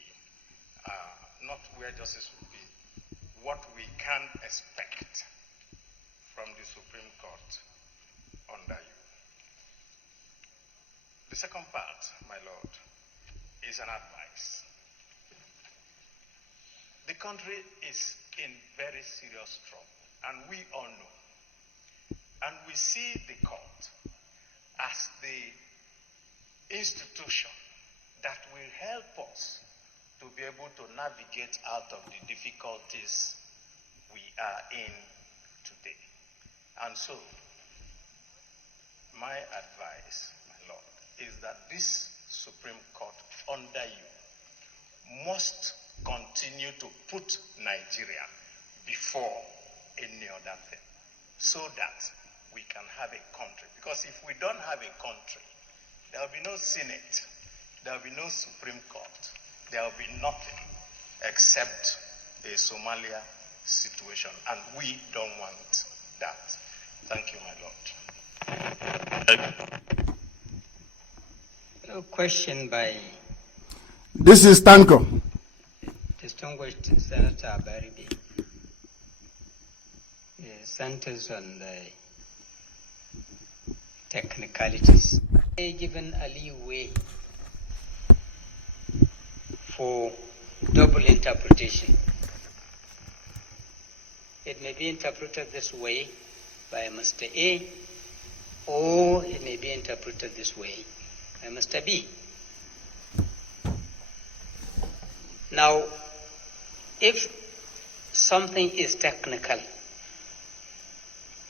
Not where justice will be, what we can expect from the Supreme Court under you. The second part, my Lord, is an advice. The country is in very serious trouble, and we all know. And we see the court as the institution that will help us to be able to navigate out of the difficulties we are in today. And so, my advice, my Lord, is that this Supreme Court under you must continue to put Nigeria before any other thing, so that we can have a country. Because if we don't have a country, there will be no Senate, there will be no Supreme Court, there will be nothing except a Somalia situation, and we don't want that. Thank you, my Lord. A question by This is Tanko. distinguished Senator Baribi. Centers on the technicalities. Given a leeway for double interpretation. It may be interpreted this way by Mr. A, or it may be interpreted this way by Mr. B. Now, if something is technical,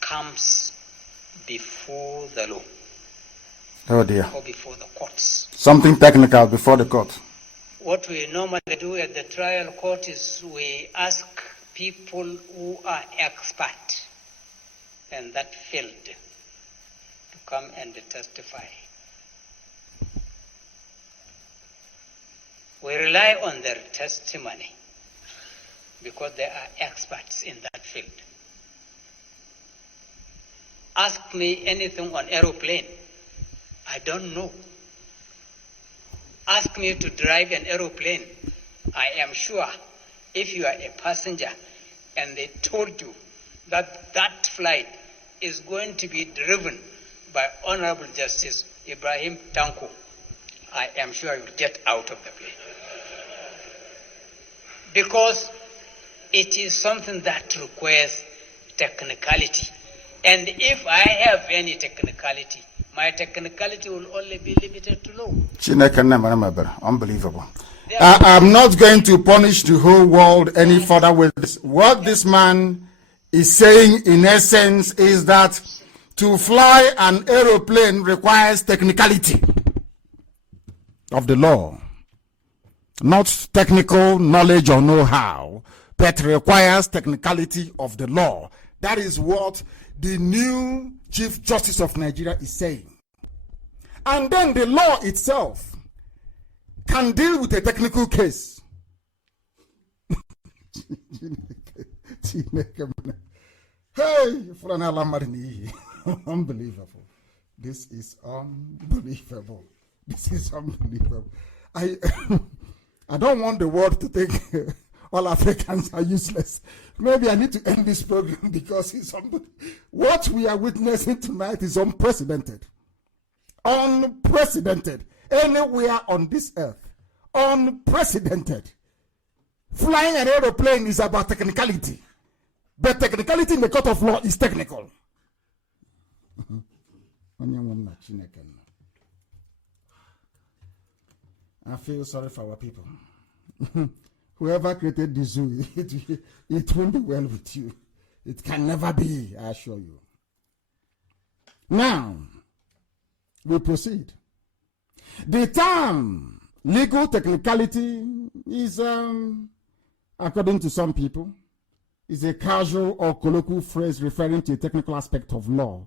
comes before the law, Oh dear. or before the courts, Something technical before the court. what we normally do at the trial court is we ask people who are expert in that field to come and testify. We rely on their testimony because they are experts in that field. Ask me anything on aeroplane, I don't know. Ask me to drive an aeroplane, I am sure if you are a passenger and they told you that that flight is going to be driven by Honorable Justice Ibrahim Tanko, I am sure you'll get out of the plane. Because it is something that requires technicality. And if I have any technicality, my technicality will only be limited to law. Unbelievable. I'm not going to punish the whole world any further with this. What this man is saying in essence is that to fly an aeroplane requires technicality of the law. Not technical knowledge or know-how, but requires technicality of the law. That is what the new Chief Justice of Nigeria is saying. And then the law itself can deal with a technical case. Hey, unbelievable. This is unbelievable. This is unbelievable. I don't want the world to think all Africans are useless. Maybe I need to end this program because what we are witnessing tonight is unprecedented. Unprecedented. Anywhere on this earth. Unprecedented. Flying an aeroplane is about technicality. But technicality in the court of law is technical. I feel sorry for our people. Whoever created the zoo, it won't be well with you. It can never be, I assure you. Now, we proceed. The term legal technicality is, according to some people, is a casual or colloquial phrase referring to a technical aspect of law.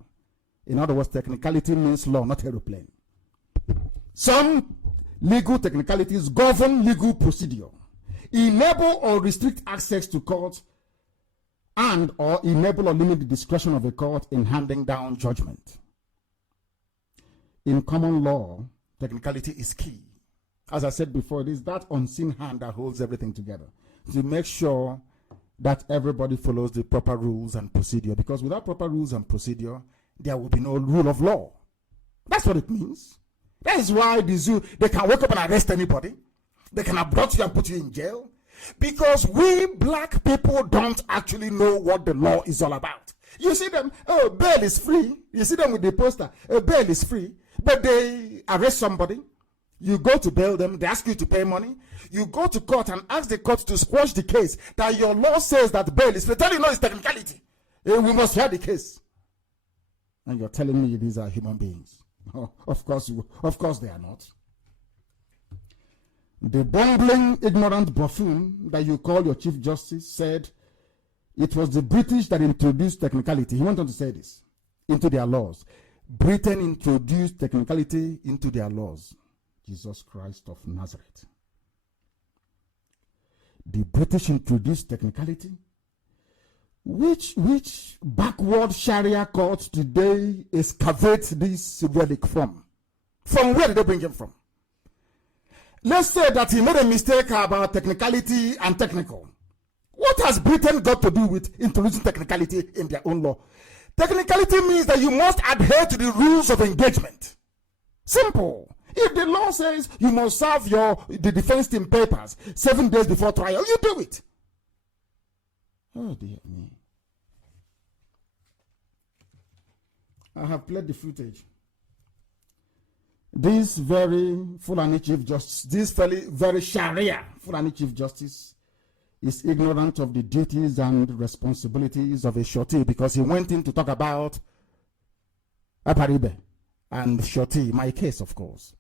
In other words, technicality means law, not aeroplane. Some legal technicalities govern legal procedure, enable or restrict access to court, and or enable or limit the discretion of a court in handing down judgment. In common law, technicality is key. As I said before, it is that unseen hand that holds everything together to make sure that everybody follows the proper rules and procedure, because without proper rules and procedure, there will be no rule of law. That's what it means. That is why the zoo, they can wake up and arrest anybody. They can abduct you and put you in jail. Because we black people don't actually know what the law is all about. You see them, oh, bail is free. You see them with the poster, bail is free. But they arrest somebody. You go to bail them. They ask you to pay money. You go to court and ask the court to squash the case that your law says that bail is free. Tell you no, it's technicality. We must hear the case. And you're telling me these are human beings. Oh, of course they are not. The bumbling, ignorant buffoon that you call your Chief Justice said it was the British that introduced technicality. He went on to say this into their laws. Britain introduced technicality into their laws. Jesus Christ of Nazareth. The British introduced technicality? Which backward Sharia court today excavate this relic from? From where did they bring him from? Let's say that he made a mistake about technicality and technical. What has Britain got to do with introducing technicality in their own law? Technicality means that you must adhere to the rules of engagement. Simple. If the law says you must serve the defense team papers 7 days before trial, you do it. Oh dear me. I have played the footage. This very Fulani Chief Justice, this very Sharia Fulani Chief Justice is ignorant of the duties and responsibilities of a shorty, because he went in to talk about Aparibe and shorty, my case of course.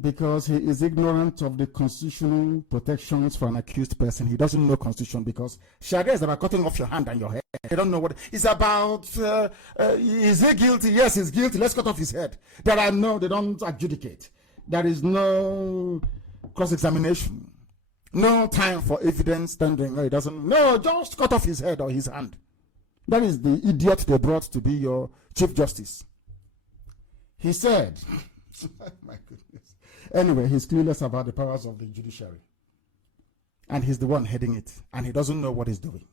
Because he is ignorant of the constitutional protections for an accused person. He doesn't know constitution, because Sharia is about cutting off your hand and your head. They don't know what it's about. Is he guilty? Yes, he's guilty. Let's cut off his head. They don't adjudicate. There is no cross-examination. No time for evidence standing. He doesn't. No, just cut off his head or his hand. That is the idiot they brought to be your Chief Justice. He said, my goodness. Anyway, he's clueless about the powers of the judiciary. And he's the one heading it. And he doesn't know what he's doing.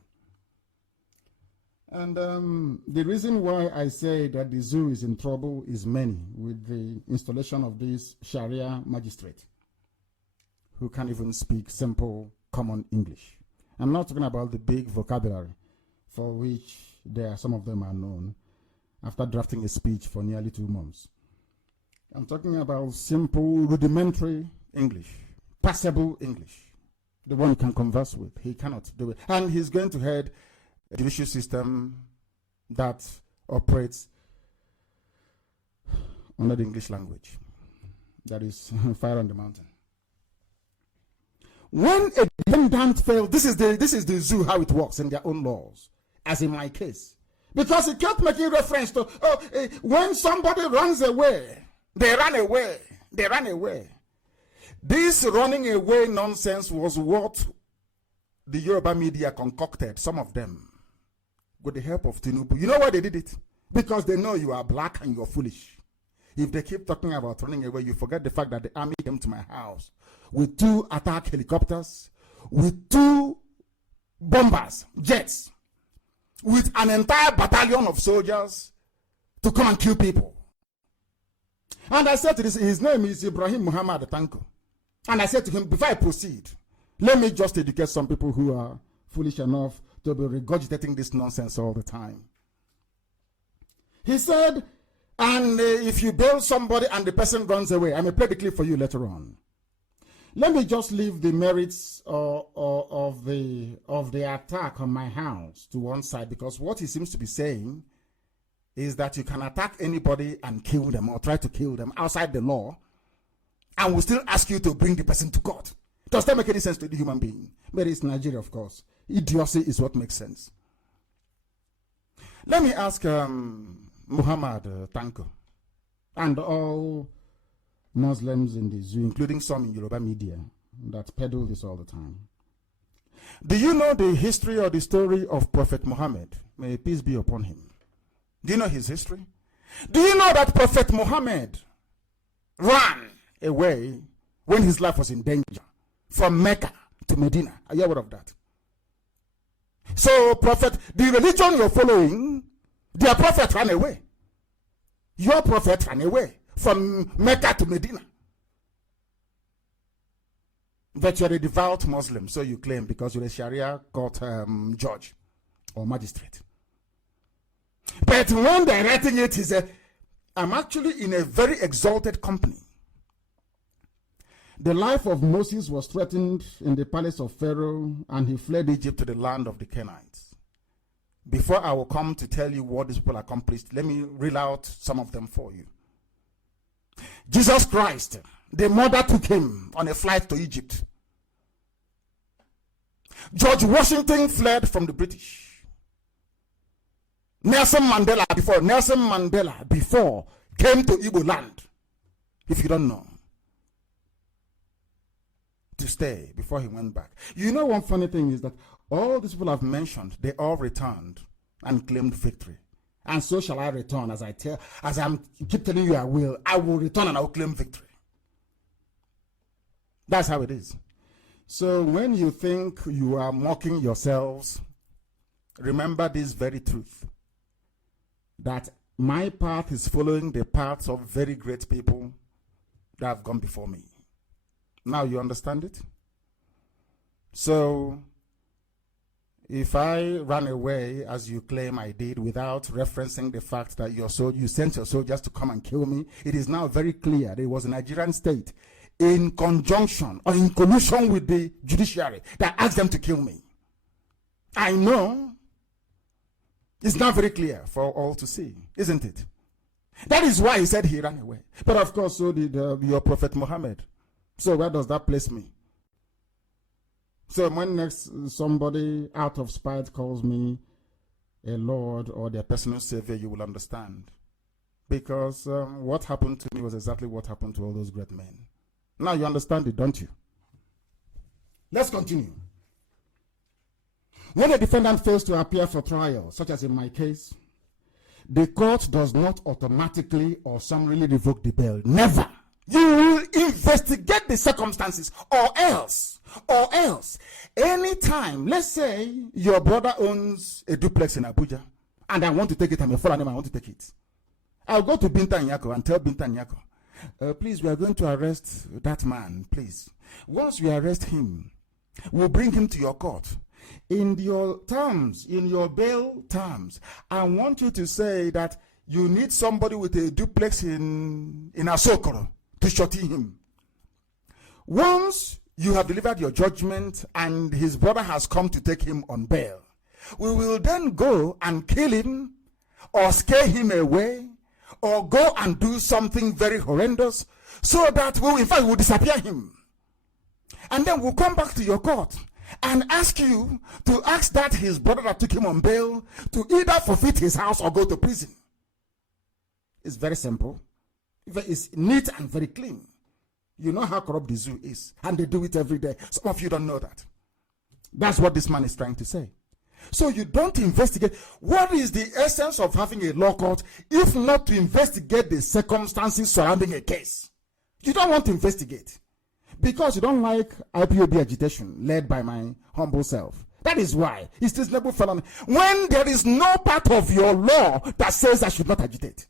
And the reason why I say that the zoo is in trouble is many, with the installation of this Sharia magistrate who can't even speak simple common English. I'm not talking about the big vocabulary for which some of them are known after drafting a speech for nearly 2 months. I'm talking about simple, rudimentary English, passable English, the one you can converse with. He cannot do it. And he's going to head a judicial system that operates under the English language. That is fire on the mountain. When a defendant fails, this is the zoo, how it works in their own laws, as in my case. Because he kept making reference to, when somebody runs away, they ran away. They ran away. This running away nonsense was what the Yoruba media concocted, some of them, with the help of Tinubu. You know why they did it? Because they know you are black and you're foolish. If they keep talking about running away, you forget the fact that the army came to my house with 2 attack helicopters, with 2 bombers, jets, with an entire battalion of soldiers to come and kill people. And I said to this, his name is Ibrahim Muhammad Tanko. And I said to him, before I proceed, let me just educate some people who are foolish enough to be regurgitating this nonsense all the time. He said, and if you bail somebody and the person runs away, I may play the clip for you later on. Let me just leave the merits of the attack on my house to one side, because what he seems to be saying is that you can attack anybody and kill them or try to kill them outside the law, and we'll still ask you to bring the person to court. Does that make any sense to the human being? But it's Nigeria, of course. Idiocy is what makes sense. Let me ask Muhammad Tanko and all Muslims in the zoo, including some in Yoruba media that peddle this all the time. Do you know the history or the story of Prophet Muhammad? May peace be upon him. Do you know his history? Do you know that Prophet Muhammad ran away when his life was in danger from Mecca to Medina? Are you aware of that? So, prophet, the religion you're following, their prophet ran away. Your prophet ran away from Mecca to Medina. That you're a devout Muslim, so you claim, because you're a Sharia court judge or magistrate. But when they're writing it, he said, I'm actually in a very exalted company. The life of Moses was threatened in the palace of Pharaoh, and he fled Egypt to the land of the Canaanites. Before I will come to tell you what these people accomplished, let me reel out some of them for you. Jesus Christ, the mother took him on a flight to Egypt. George Washington fled from the British. Nelson Mandela before came to Igbo land, if you don't know, to stay before he went back. You know, one funny thing is that all these people I've mentioned, they all returned and claimed victory. And so shall I return, as I'm keep telling you I will return and I will claim victory. That's how it is. So when you think you are mocking yourselves, remember this very truth, that my path is following the paths of very great people that have gone before me. Now you understand it? So, if I ran away, as you claim I did, without referencing the fact that you sent your soldiers to come and kill me, it is now very clear that it was a Nigerian state in conjunction or in collusion with the judiciary that asked them to kill me. I know. It's now very clear for all to see, isn't it? That is why he said he ran away. But of course, so did your Prophet Muhammad. So where does that place me? So when next somebody out of spite calls me a Lord or their personal savior, you will understand. Because what happened to me was exactly what happened to all those great men. Now you understand it, don't you? Let's continue. When a defendant fails to appear for trial, such as in my case, the court does not automatically or summarily revoke the bail. Never. You will investigate the circumstances, or else, anytime, let's say your brother owns a duplex in Abuja, and I want to take it, I'm a foreigner, I want to take it. I'll go to Binta Nyako and tell Binta Nyako, please, we are going to arrest that man, please. Once we arrest him, we'll bring him to your court. In your terms, in your bail terms, I want you to say that you need somebody with a duplex in Asokoro to shorty him. Once you have delivered your judgment and his brother has come to take him on bail, we will then go and kill him or scare him away or go and do something very horrendous so that we'll disappear him. And then we'll come back to your court and ask you to ask that his brother that took him on bail to either forfeit his house or go to prison. It's very simple. It's neat and very clean. You know how corrupt the zoo is, and they do it every day. Some of you don't know that. That's what this man is trying to say. So you don't investigate. What is the essence of having a law court if not to investigate the circumstances surrounding a case? You don't want to investigate because you don't like IPOB agitation led by my humble self. That is why it's this level felony. When there is no part of your law that says I should not agitate.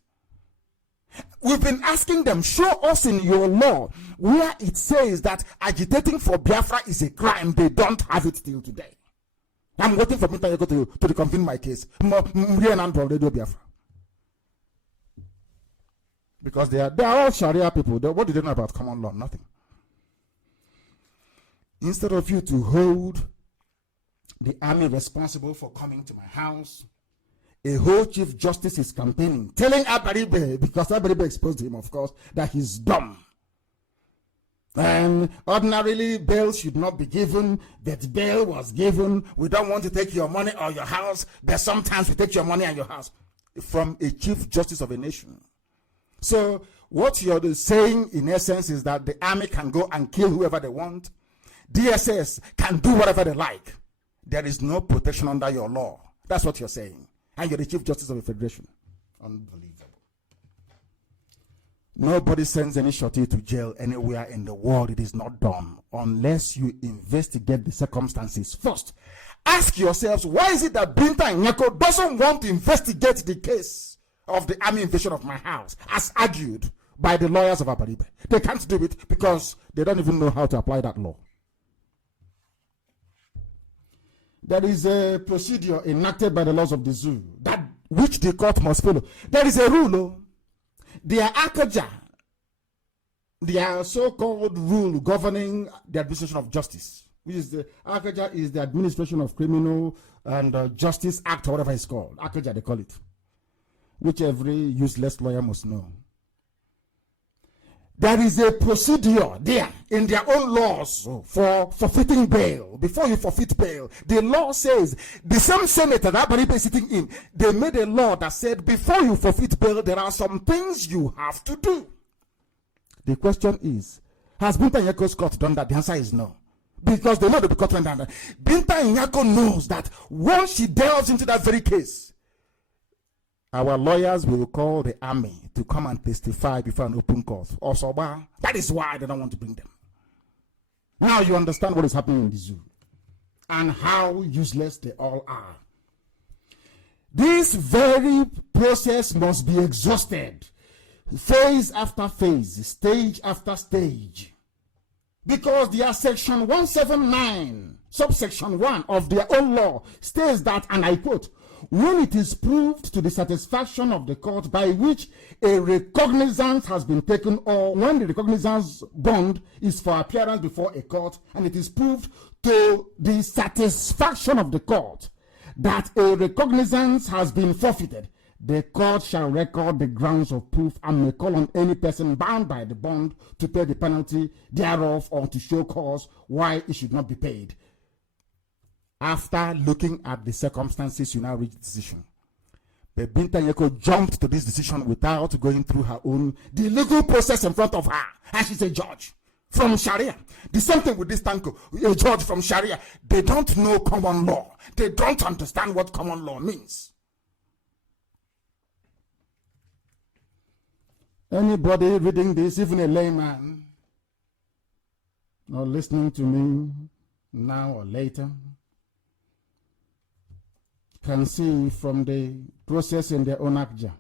We've been asking them, show us in your law where it says that agitating for Biafra is a crime. They don't have it till today. I'm waiting for Mr. Yoko to reconvene my case. Biafra. Because they are all Sharia people. What do they know about common law? Nothing. Instead of you to hold the army responsible for coming to my house, a whole chief justice is campaigning, telling Abaribe, because Abaribe exposed him, of course, that he's dumb. And ordinarily, bail should not be given, but bail was given. We don't want to take your money or your house, but sometimes we take your money and your house. From a chief justice of a nation. So what you're saying, in essence, is that the army can go and kill whoever they want. DSS can do whatever they like. There is no protection under your law. That's what you're saying. And you're the Chief Justice of the Federation. Unbelievable. Nobody sends any shorty to jail anywhere in the world. It is not done unless you investigate the circumstances first. Ask yourselves, why is it that Binta Nyako doesn't want to investigate the case of the army invasion of my house, as argued by the lawyers of Abaribe? They can't do it because they don't even know how to apply that law. There is a procedure enacted by the laws of the zoo that which the court must follow. There is a rule. Their Akaja, their so-called rule governing the administration of justice, which is the Akaja is the Administration of Criminal and Justice Act, or whatever it's called. Akaja, they call it, which every useless lawyer must know. There is a procedure there in their own laws for forfeiting bail. Before you forfeit bail, the law says, the same senator that Abaribe is sitting in, they made a law that said, before you forfeit bail, there are some things you have to do. The question is, has Binta Nyako's court done that? The answer is no. Because they know the court went down. Binta Nyako knows that once she delves into that very case, our lawyers will call the army to come and testify before an open court. Also, that is why they don't want to bring them. Now you understand what is happening in the zoo and how useless they all are. This very process must be exhausted, phase after phase, stage after stage, because their section 179, subsection 1 of their own law states that, and I quote, when it is proved to the satisfaction of the court by which a recognizance has been taken, or when the recognizance bond is for appearance before a court, and it is proved to the satisfaction of the court that a recognizance has been forfeited, the court shall record the grounds of proof and may call on any person bound by the bond to pay the penalty thereof or to show cause why it should not be paid. After looking at the circumstances, you now reach the decision. But Binta Nyako jumped to this decision without going through the legal process in front of her. And she's a judge from Sharia. The same thing with this Tanko, a judge from Sharia. They don't know common law. They don't understand what common law means. Anybody reading this, even a layman, or listening to me now or later, can see from the process in their own akja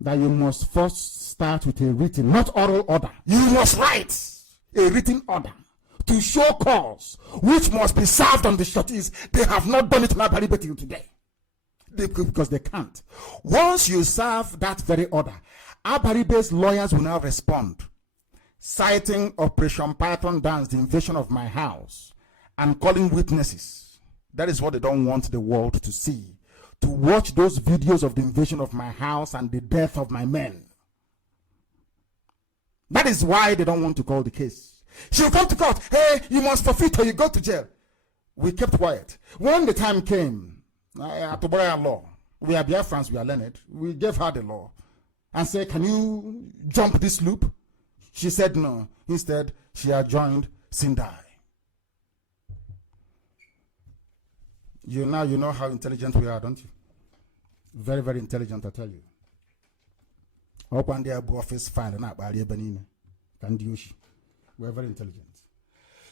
that you must first start with a written, not oral order. You must write a written order to show cause, which must be served on the shorties. They have not done it Abaribe till today. Because they can't. Once you serve that very order, Abaribe's lawyers will now respond, citing Operation Python Dance, the invasion of my house, and calling witnesses. That is what they don't want the world to see. To watch those videos of the invasion of my house and the death of my men. That is why they don't want to call the case. She'll come to court. Hey, you must forfeit or you go to jail. We kept quiet. When the time came, to borrow our law, we are Biafrans, we are learned. We gave her the law and said, can you jump this loop? She said no. Instead, she adjoined Sindai. You know how intelligent we are, don't you? Very, very intelligent, I tell you. Office file we're very intelligent.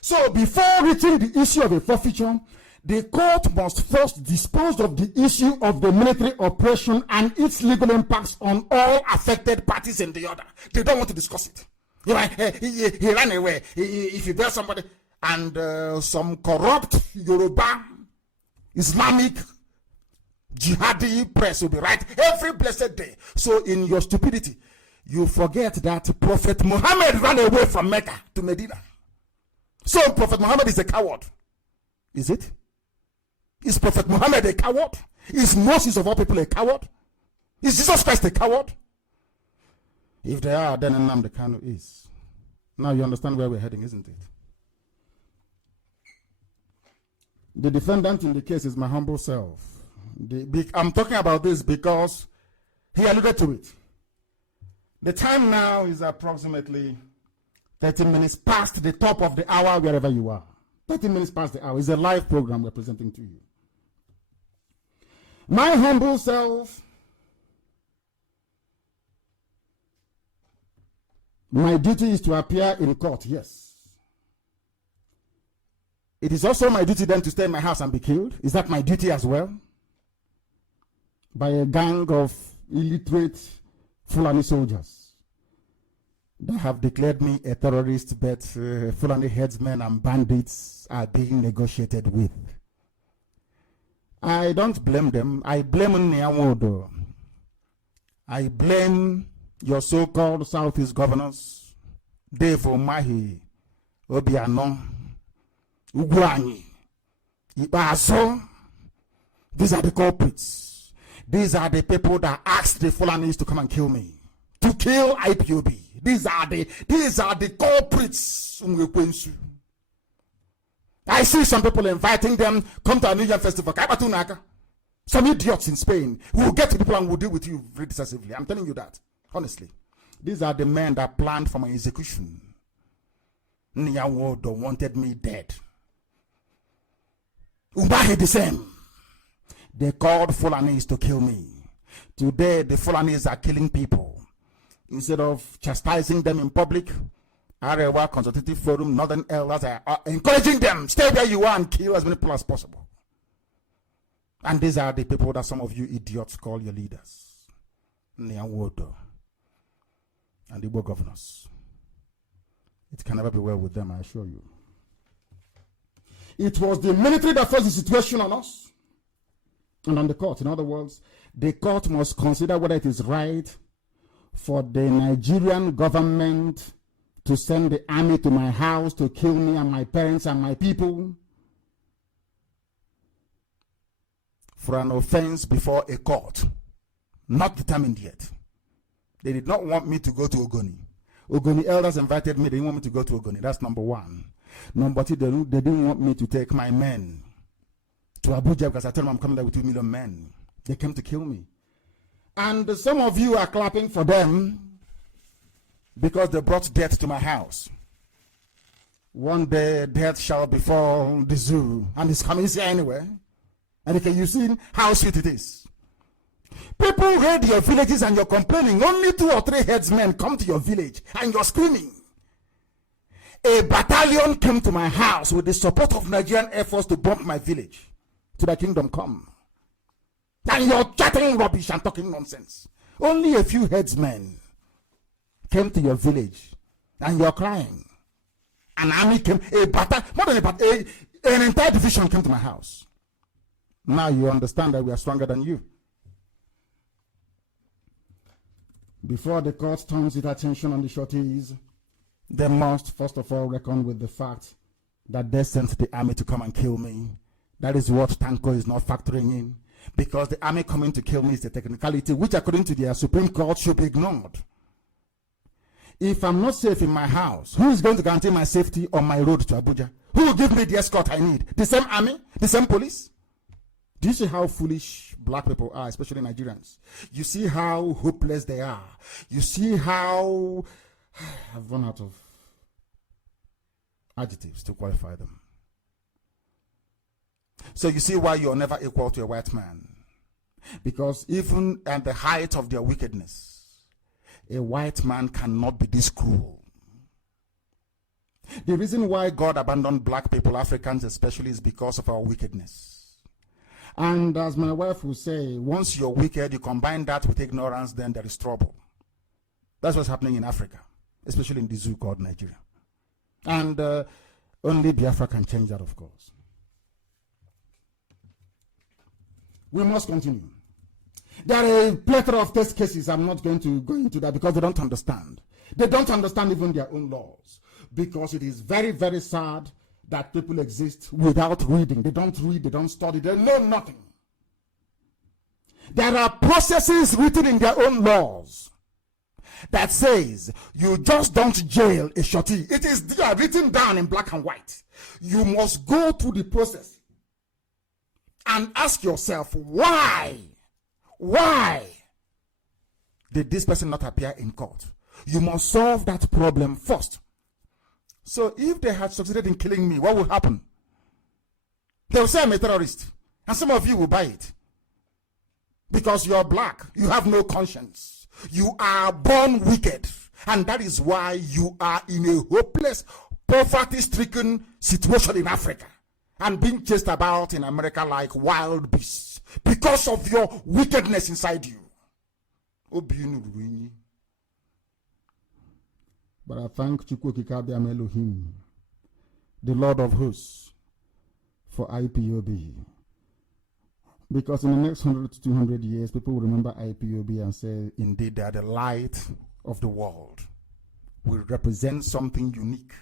So before reaching the issue of a forfeiture, the court must first dispose of the issue of the military operation and its legal impacts on all affected parties in the order. They don't want to discuss it. He ran away. If you bear somebody, and some corrupt Yoruba Islamic Jihadi press will be right every blessed day. So in your stupidity, you forget that Prophet Muhammad ran away from Mecca to Medina. So Prophet Muhammad is a coward. Is it? Is Prophet Muhammad a coward? Is Moses of all people a coward? Is Jesus Christ a coward? If they are, then Nnamdi Kanu is. Now you understand where we're heading, isn't it? The defendant in the case is my humble self. I'm talking about this because he alluded to it. The time now is approximately 30 minutes past the top of the hour wherever you are. 30 minutes past the hour. It's a live program we're presenting to you. My humble self, my duty is to appear in court, yes. It is also my duty then to stay in my house and be killed. Is that my duty as well? By a gang of illiterate Fulani soldiers that have declared me a terrorist, but Fulani headsmen and bandits are being negotiated with. I don't blame them. I blame Nyawodo. I blame your so-called Southeast governors, Dave Omahi, Obiano, Ugwani, Ibaso. These are the culprits. These are the people that asked the Fulanis to come and kill me, to kill IPOB. These are the culprits. I see some people inviting them, come to a New Year festival. Some idiots in Spain who will get to people and will deal with you very decisively. I'm telling you that, honestly. These are the men that planned for my execution. Nyawodo wanted me dead. Ubahi the same. They called Fulanis to kill me. Today, the Fulanis are killing people. Instead of chastising them in public, Arewa Consultative Forum, Northern Elders are encouraging them, stay where you are and kill as many people as possible. And these are the people that some of you idiots call your leaders. Nyawodo and the Igbo governors. It can never be well with them, I assure you. It was the military that forced the situation on us and on the court. In other words, the court must consider whether it is right for the Nigerian government to send the army to my house to kill me and my parents and my people for an offense before a court not determined yet. They did not want me to go to Ogoni. Ogoni elders invited me. They didn't want me to go to Ogoni. That's number one. Number two, they didn't want me to take my men to Abuja because I told them I'm coming there with 2 million men. They came to kill me. And some of you are clapping for them because they brought death to my house. One day, death shall befall the zoo. And it's coming here anyway. And you've seen how sweet it is. People raid your villages and you're complaining. Only 2 or 3 headsmen come to your village and you're screaming. A battalion came to my house with the support of Nigerian Air Force to bomb my village. To the kingdom come. And you're chatting rubbish and talking nonsense. Only a few headsmen came to your village and you're crying. An army came, an entire division came to my house. Now you understand that we are stronger than you. Before the court turns its attention on the shorties, they must first of all reckon with the fact that they sent the army to come and kill me. That is what Tanko is not factoring in. Because the army coming to kill me is a technicality which according to their Supreme Court should be ignored. If I'm not safe in my house, who is going to guarantee my safety on my road to Abuja? Who will give me the escort I need? The same army? The same police? Do you see how foolish black people are, especially Nigerians? You see how hopeless they are. You see how... I've run out of adjectives to qualify them. So you see why you're never equal to a white man. Because even at the height of their wickedness, a white man cannot be this cruel. The reason why God abandoned black people, Africans especially, is because of our wickedness. And as my wife will say, once you're wicked, you combine that with ignorance, then there is trouble. That's what's happening in Africa, especially in the zoo called Nigeria. And only Biafra can change that, of course. We must continue. There are a plethora of test cases. I'm not going to go into that because they don't understand. They don't understand even their own laws, because it is very, very sad that people exist without reading. They don't read, they don't study, they know nothing. There are processes written in their own laws that says you just don't jail a shorty. It is written down in black and white. You must go through the process and ask yourself, why did this person not appear in court? You must solve that problem first. So if they had succeeded in killing me, what would happen? They will say I'm a terrorist, and some of you will buy it. Because you're black, you have no conscience. You are born wicked, and that is why you are in a hopeless, poverty-stricken situation in Africa and being chased about in America like wild beasts because of your wickedness inside you. But I thank Chukwukikabiam Elohim, the Lord of hosts, for IPOB. Because in the next 100 to 200 years, people will remember IPOB and say, indeed, they are the light of the world. We represent something unique,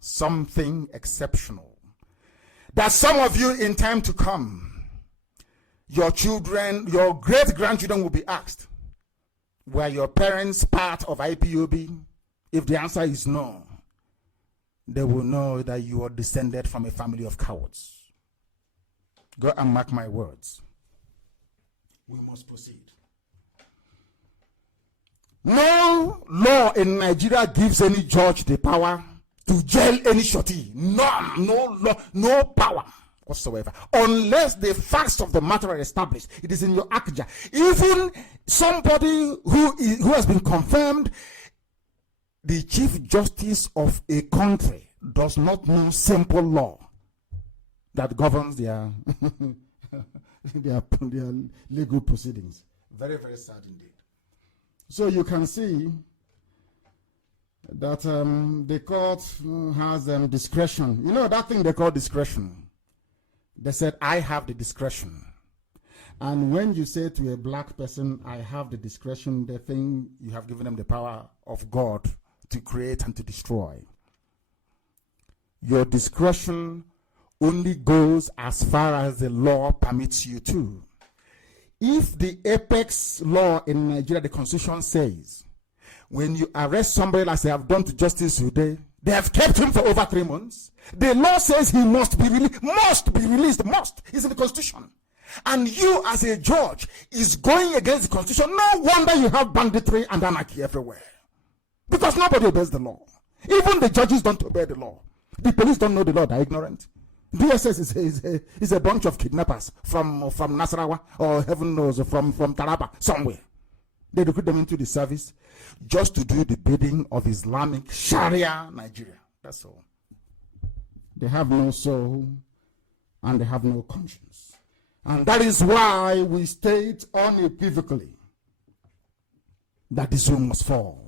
something exceptional. That some of you in time to come, your children, your great-grandchildren will be asked, were your parents part of IPOB? If the answer is no, they will know that you are descended from a family of cowards. Go and mark my words. We must proceed. No law in Nigeria gives any judge the power to jail any shorty. None, no law, no power whatsoever. Unless the facts of the matter are established. It is in your akja. Even somebody who has been confirmed the Chief Justice of a country does not know simple law that governs their, their legal proceedings. Very, very sad indeed. So you can see that the court has discretion. You know that thing they call discretion? They said, I have the discretion. And when you say to a black person, I have the discretion, they think you have given them the power of God to create and to destroy. Your discretion only goes as far as the law permits you to. If the apex law in Nigeria, the Constitution says, when you arrest somebody as they have done to Justice Ude, they have kept him for over 3 months. The law says he must be released. Must. It's in the Constitution. And you as a judge is going against the Constitution. No wonder you have banditry and anarchy everywhere. Because nobody obeys the law. Even the judges don't obey the law. The police don't know the law, they're ignorant. DSS is a bunch of kidnappers from Nasarawa, or heaven knows, from Taraba, somewhere. They recruit them into the service just to do the bidding of Islamic Sharia Nigeria. That's all. They have no soul and they have no conscience. And that is why we state unequivocally that this room must fall.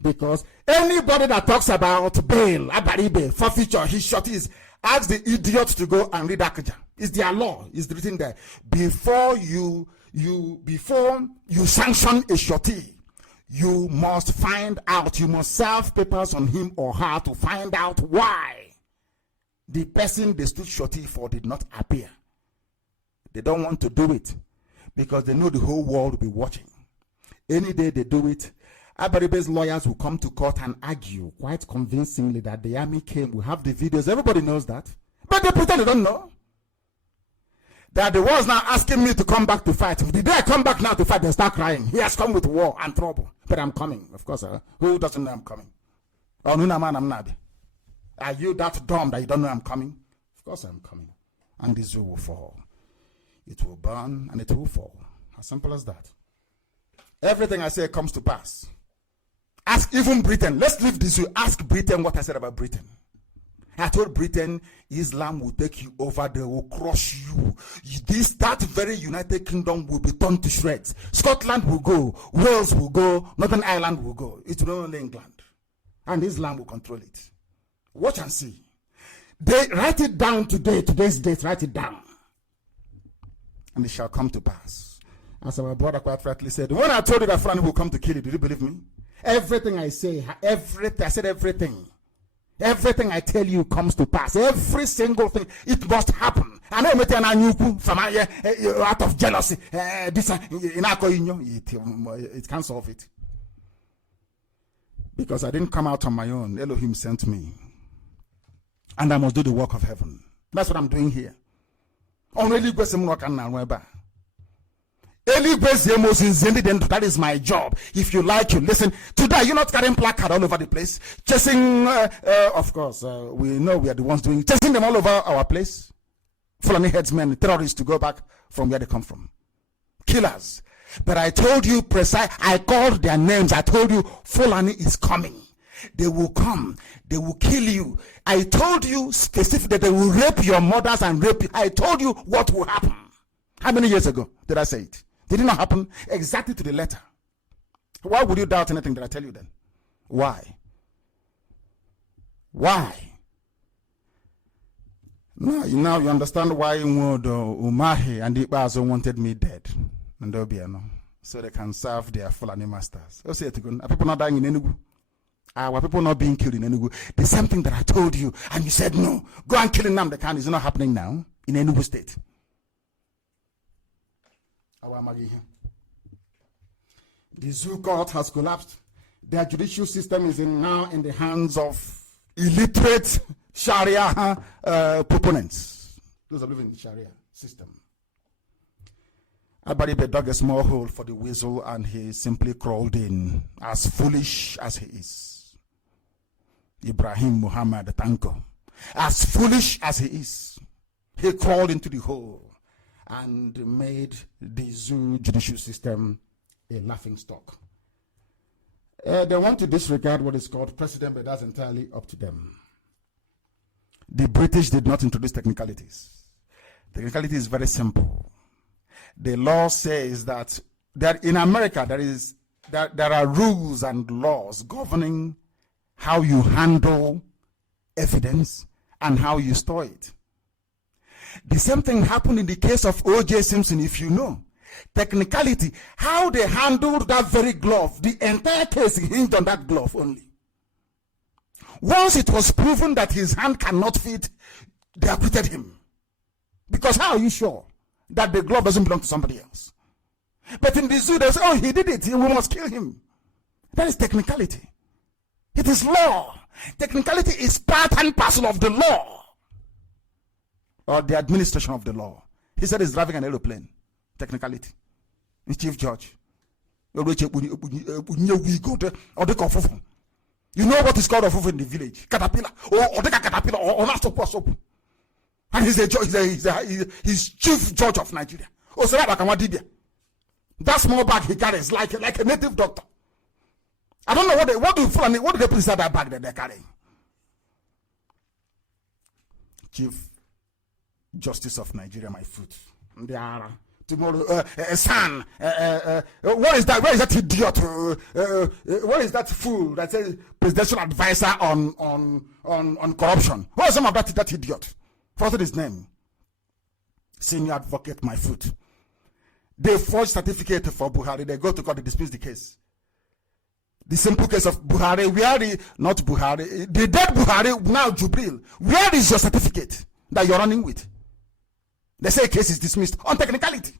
Because anybody that talks about bail, abaribe, forfeiture, his shorties, ask the idiot to go and read Akaja. It's their law. It's written there. Before you sanction a shorty, you must find out, you must serve papers on him or her to find out why the person they stood shorty for did not appear. They don't want to do it because they know the whole world will be watching. Any day they do it, Abaribe's lawyers will come to court and argue quite convincingly that the army came. We have the videos. Everybody knows that. But they pretend they don't know. That the ones now asking me to come back to fight. The day I come back now to fight, they start crying. He has come with war and trouble. But I'm coming. Of course, who doesn't know I'm coming? Are you that dumb that you don't know I'm coming? Of course I'm coming. And this will fall. It will burn and it will fall. As simple as that. Everything I say comes to pass. Ask even Britain. Let's leave this. You ask Britain what I said about Britain. I told Britain, Islam will take you over. They will crush you. That very United Kingdom will be torn to shreds. Scotland will go. Wales will go. Northern Ireland will go. It will only England. And Islam will control it. Watch and see. They write it down today. Today's date. Write it down. And it shall come to pass. As my brother quite rightly said, when I told you that Fulani will come to kill you, did you believe me? Everything I say, I said everything. Everything I tell you comes to pass. Every single thing, it must happen. I know from out of jealousy. It can't solve it. Because I didn't come out on my own. Elohim sent me. And I must do the work of heaven. That's what I'm doing here. That is my job. If you like, you listen. Today, you're not carrying placard all over the place. Chasing, of course, we know we are the ones doing, chasing them all over our place. Fulani headsmen, terrorists to go back from where they come from. Killers. But I told you I called their names. I told you Fulani is coming. They will come. They will kill you. I told you specifically that they will rape your mothers and rape you. I told you what will happen. How many years ago did I say it? Did it not happen? Exactly to the letter. Why would you doubt anything that I tell you then? Why? Why? Now you understand why Umahi and Ibazo wanted me dead. And Obiano. So they can serve their Fulani masters. Are people not dying in Enugu? Were people not being killed in Enugu? The same thing that I told you, and you said no. Go and kill Nnamdi Kanu. Is not happening now in Enugu state. The zoo court has collapsed. Their judicial system is now in the hands of illiterate Sharia proponents. Those are living in the Sharia system. Abaribe dug a small hole for the weasel and he simply crawled in, as foolish as he is. Ibrahim Muhammad Tanko, as foolish as he is, he crawled into the hole and made the zoo judicial system a laughing stock. They want to disregard what is called precedent, but that's entirely up to them. The British did not introduce technicalities. Technicality is very simple. The law says that in America there are rules and laws governing how you handle evidence and how you store it. The same thing happened in the case of O.J. Simpson, if you know. Technicality, how they handled that very glove, the entire case hinged on that glove only. Once it was proven that his hand cannot fit, they acquitted him. Because how are you sure that the glove doesn't belong to somebody else? But in the zoo, they say, oh, he did it, we must kill him. That is technicality. It is law. Technicality is part and parcel of the law. Or the administration of the law. He said he's driving an aeroplane. Technicality. The chief judge. You know what is called a in the village? Caterpillar. Or the caterpillar or not soap. And he's chief judge of Nigeria. That small bag he carries like a native doctor. I don't know what do they put inside that bag that they're carrying? Chief Justice of Nigeria, my foot. They are tomorrow. Son, what is that? Where is that idiot? What is that fool that says presidential advisor on corruption? What is some of that idiot? What's his name? Senior advocate, my foot. They forge certificate for Buhari. They go to court. They dismiss the case. The simple case of Buhari, not Buhari, the dead Buhari, now Jubril. Where is your certificate that you're running with? They say a case is dismissed on technicality.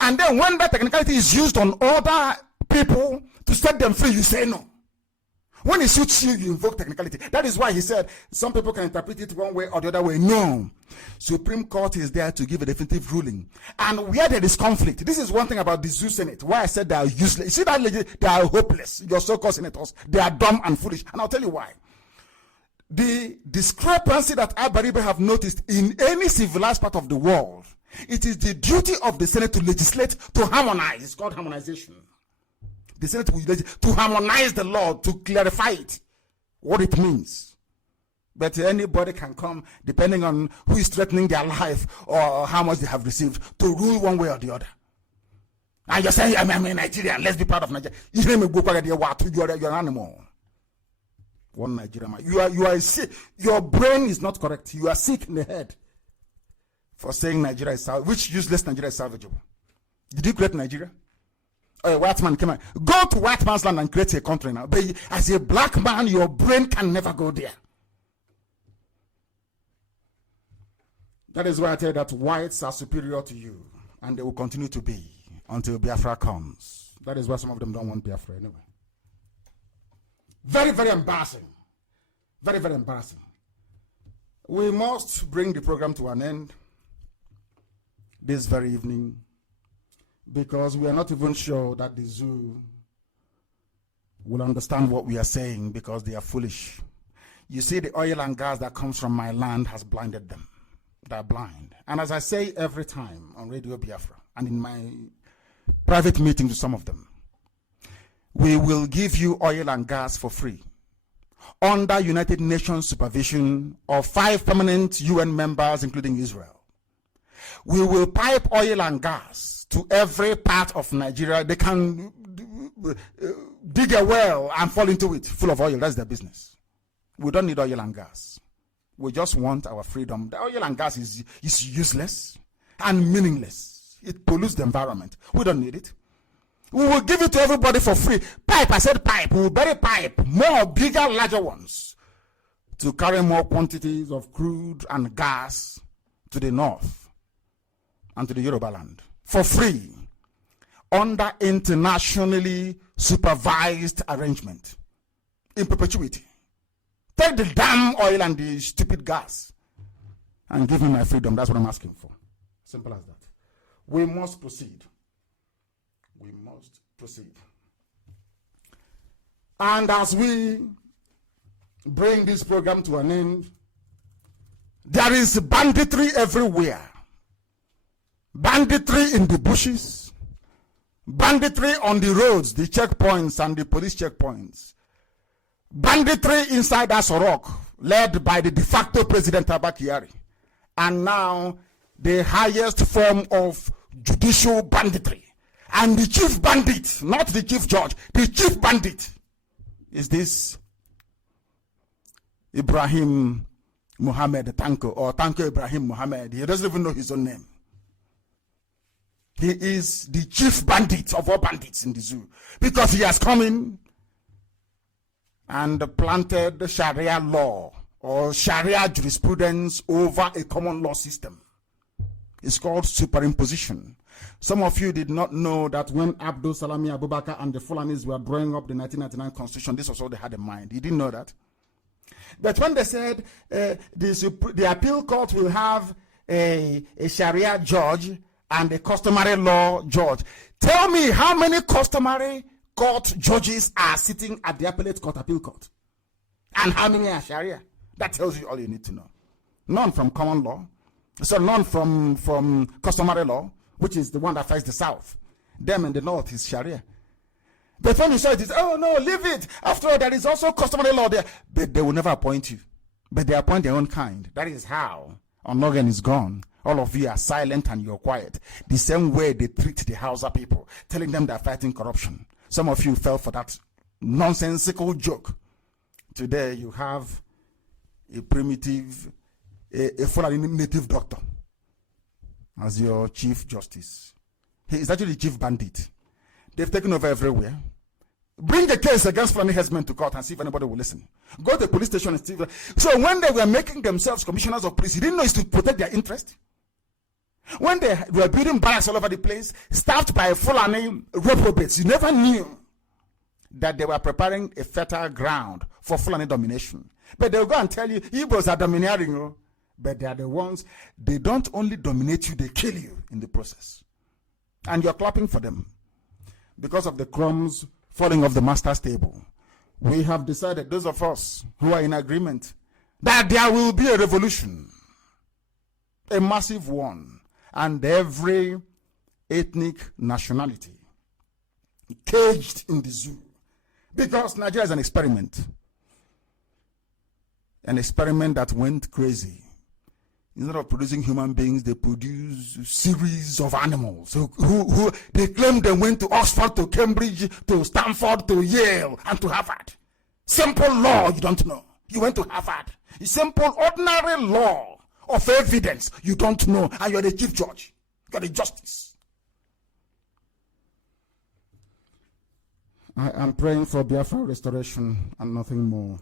And then when that technicality is used on other people to set them free, you say no. When it suits you, you invoke technicality. That is why he said some people can interpret it one way or the other way. No. Supreme Court is there to give a definitive ruling. And where there is conflict, this is one thing about the Zoo Senate, why I said they are useless. You see that they are hopeless. Your so-called senators, they are dumb and foolish. And I'll tell you why. The discrepancy that Abaribe have noticed in any civilized part of the world, it is the duty of the Senate to legislate, to harmonize. It's called harmonization. The Senate will legislate to harmonize the law, to clarify it, what it means. But anybody can come, depending on who is threatening their life or how much they have received, to rule one way or the other. And you're saying, I'm a Nigerian, let's be part of Nigeria. You're an animal. One Nigerian man. You are sick. Your brain is not correct. You are sick in the head for saying Nigeria is salvageable. Which useless Nigeria is salvageable? Did you create Nigeria? A white man came out. Go to white man's land and create a country now. But as a black man, your brain can never go there. That is why I tell you that whites are superior to you, and they will continue to be until Biafra comes. That is why some of them don't want Biafra anyway. Very, very embarrassing. Very, very embarrassing. We must bring the program to an end this very evening, because we are not even sure that the zoo will understand what we are saying, because they are foolish. You see, the oil and gas that comes from my land has blinded them. They're blind. And as I say every time on Radio Biafra and in my private meetings with some of them, we will give you oil and gas for free under United Nations supervision of 5 permanent UN members, including Israel. We will pipe oil and gas to every part of Nigeria. They can dig a well and fall into it full of oil. That's their business. We don't need oil and gas. We just want our freedom. The oil and gas is useless and meaningless. It pollutes the environment. We don't need it. We will give it to everybody for free. Pipe, I said pipe. We will bury pipe, more bigger, larger ones, to carry more quantities of crude and gas to the north and to the Yoruba land for free under internationally supervised arrangement in perpetuity. Take the damn oil and the stupid gas and give me my freedom. That's what I'm asking for. Simple as that. We must proceed. We must proceed. And as we bring this program to an end, there is banditry everywhere. Banditry in the bushes, banditry on the roads, the checkpoints and the police checkpoints, banditry inside Asorok, led by the de facto President Abakari, and now the highest form of judicial banditry. And the chief bandit, not the chief judge, the chief bandit is this Ibrahim Muhammad Tanko, or Tanko Ibrahim Muhammad. He doesn't even know his own name. He is the chief bandit of all bandits in the zoo, because he has come in and planted the Sharia law or Sharia jurisprudence over a common law system. It's called superimposition. Some of you did not know that when Abdul Salami Abubakar and the Fulanis were drawing up the 1999 constitution, this was all they had in mind. You didn't know that? But when they said the appeal court will have a Sharia judge and a customary law judge, tell me how many customary court judges are sitting at the appellate court appeal court, and how many are Sharia? That tells you all you need to know. None from common law, so none from customary law, which is the one that affects the south. Them in the north is Sharia. But when you say it is, oh no, leave it. After all, there is also customary law there. But they will never appoint you. But they appoint their own kind. That is how Onogan is gone. All of you are silent and you're quiet. The same way they treat the Hausa people, telling them they're fighting corruption. Some of you fell for that nonsensical joke. Today you have a primitive, a Fulani native doctor as your chief justice. He is actually chief bandit. They've taken over everywhere. Bring a case against Fulani headsmen to court and see if anybody will listen. Go to the police station and see. So when they were making themselves commissioners of police, you didn't know it's to protect their interest. When they were building barracks all over the place, staffed by Fulani reprobates, you never knew that they were preparing a fertile ground for Fulani domination. But they'll go and tell you, Igbos are domineering, but they are the ones, they don't only dominate you, they kill you in the process. And you're clapping for them. Because of the crumbs falling off the master's table, we have decided, those of us who are in agreement, that there will be a revolution, a massive one, and every ethnic nationality caged in the zoo. Because Nigeria is an experiment that went crazy. Instead of producing human beings, they produce series of animals who they claim they went to Oxford, to Cambridge, to Stanford, to Yale, and to Harvard. Simple law, you don't know. You went to Harvard. Simple, ordinary law of evidence, you don't know, and you're the chief judge. You're the justice. I am praying for Biafra restoration and nothing more.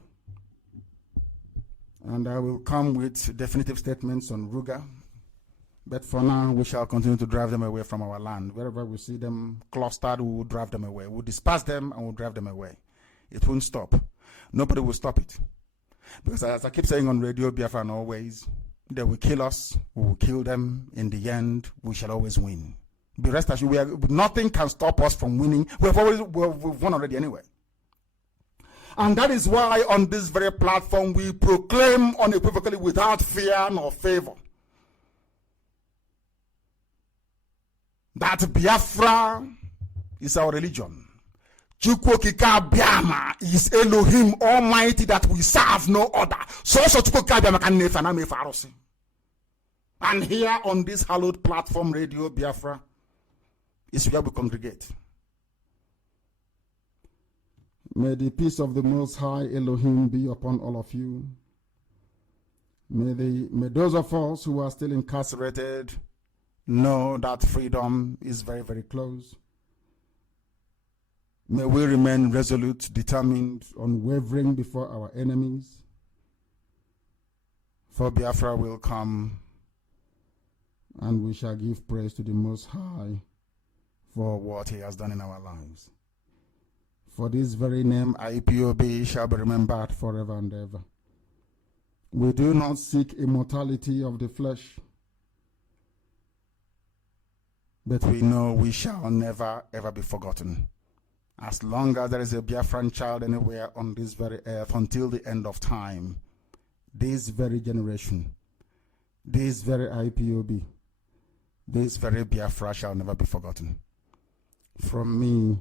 And I will come with definitive statements on Ruga. But for now, we shall continue to drive them away from our land. Wherever we see them clustered, we will drive them away. We'll disperse them and we'll drive them away. It won't stop. Nobody will stop it. Because as I keep saying on radio, Biafra and always, they will kill us, we will kill them. In the end, we shall always win. Be rest assured, nothing can stop us from winning. We've won already anyway. And that is why on this very platform, we proclaim unequivocally without fear nor favor that Biafra is our religion. Chukwokika Biama is Elohim Almighty that we serve no other. So Chukwokika Biama can never name Farosi. And here on this hallowed platform, Radio Biafra, is where we congregate. May the peace of the Most High Elohim be upon all of you. May those of us who are still incarcerated know that freedom is very, very close. May we remain resolute, determined, unwavering before our enemies. For Biafra will come, and we shall give praise to the Most High for what he has done in our lives. For this very name, IPOB, shall be remembered forever and ever. We do not seek immortality of the flesh, but we know we shall never, ever be forgotten. As long as there is a Biafran child anywhere on this very earth until the end of time, this very generation, this very IPOB, this very Biafra shall never be forgotten. From me,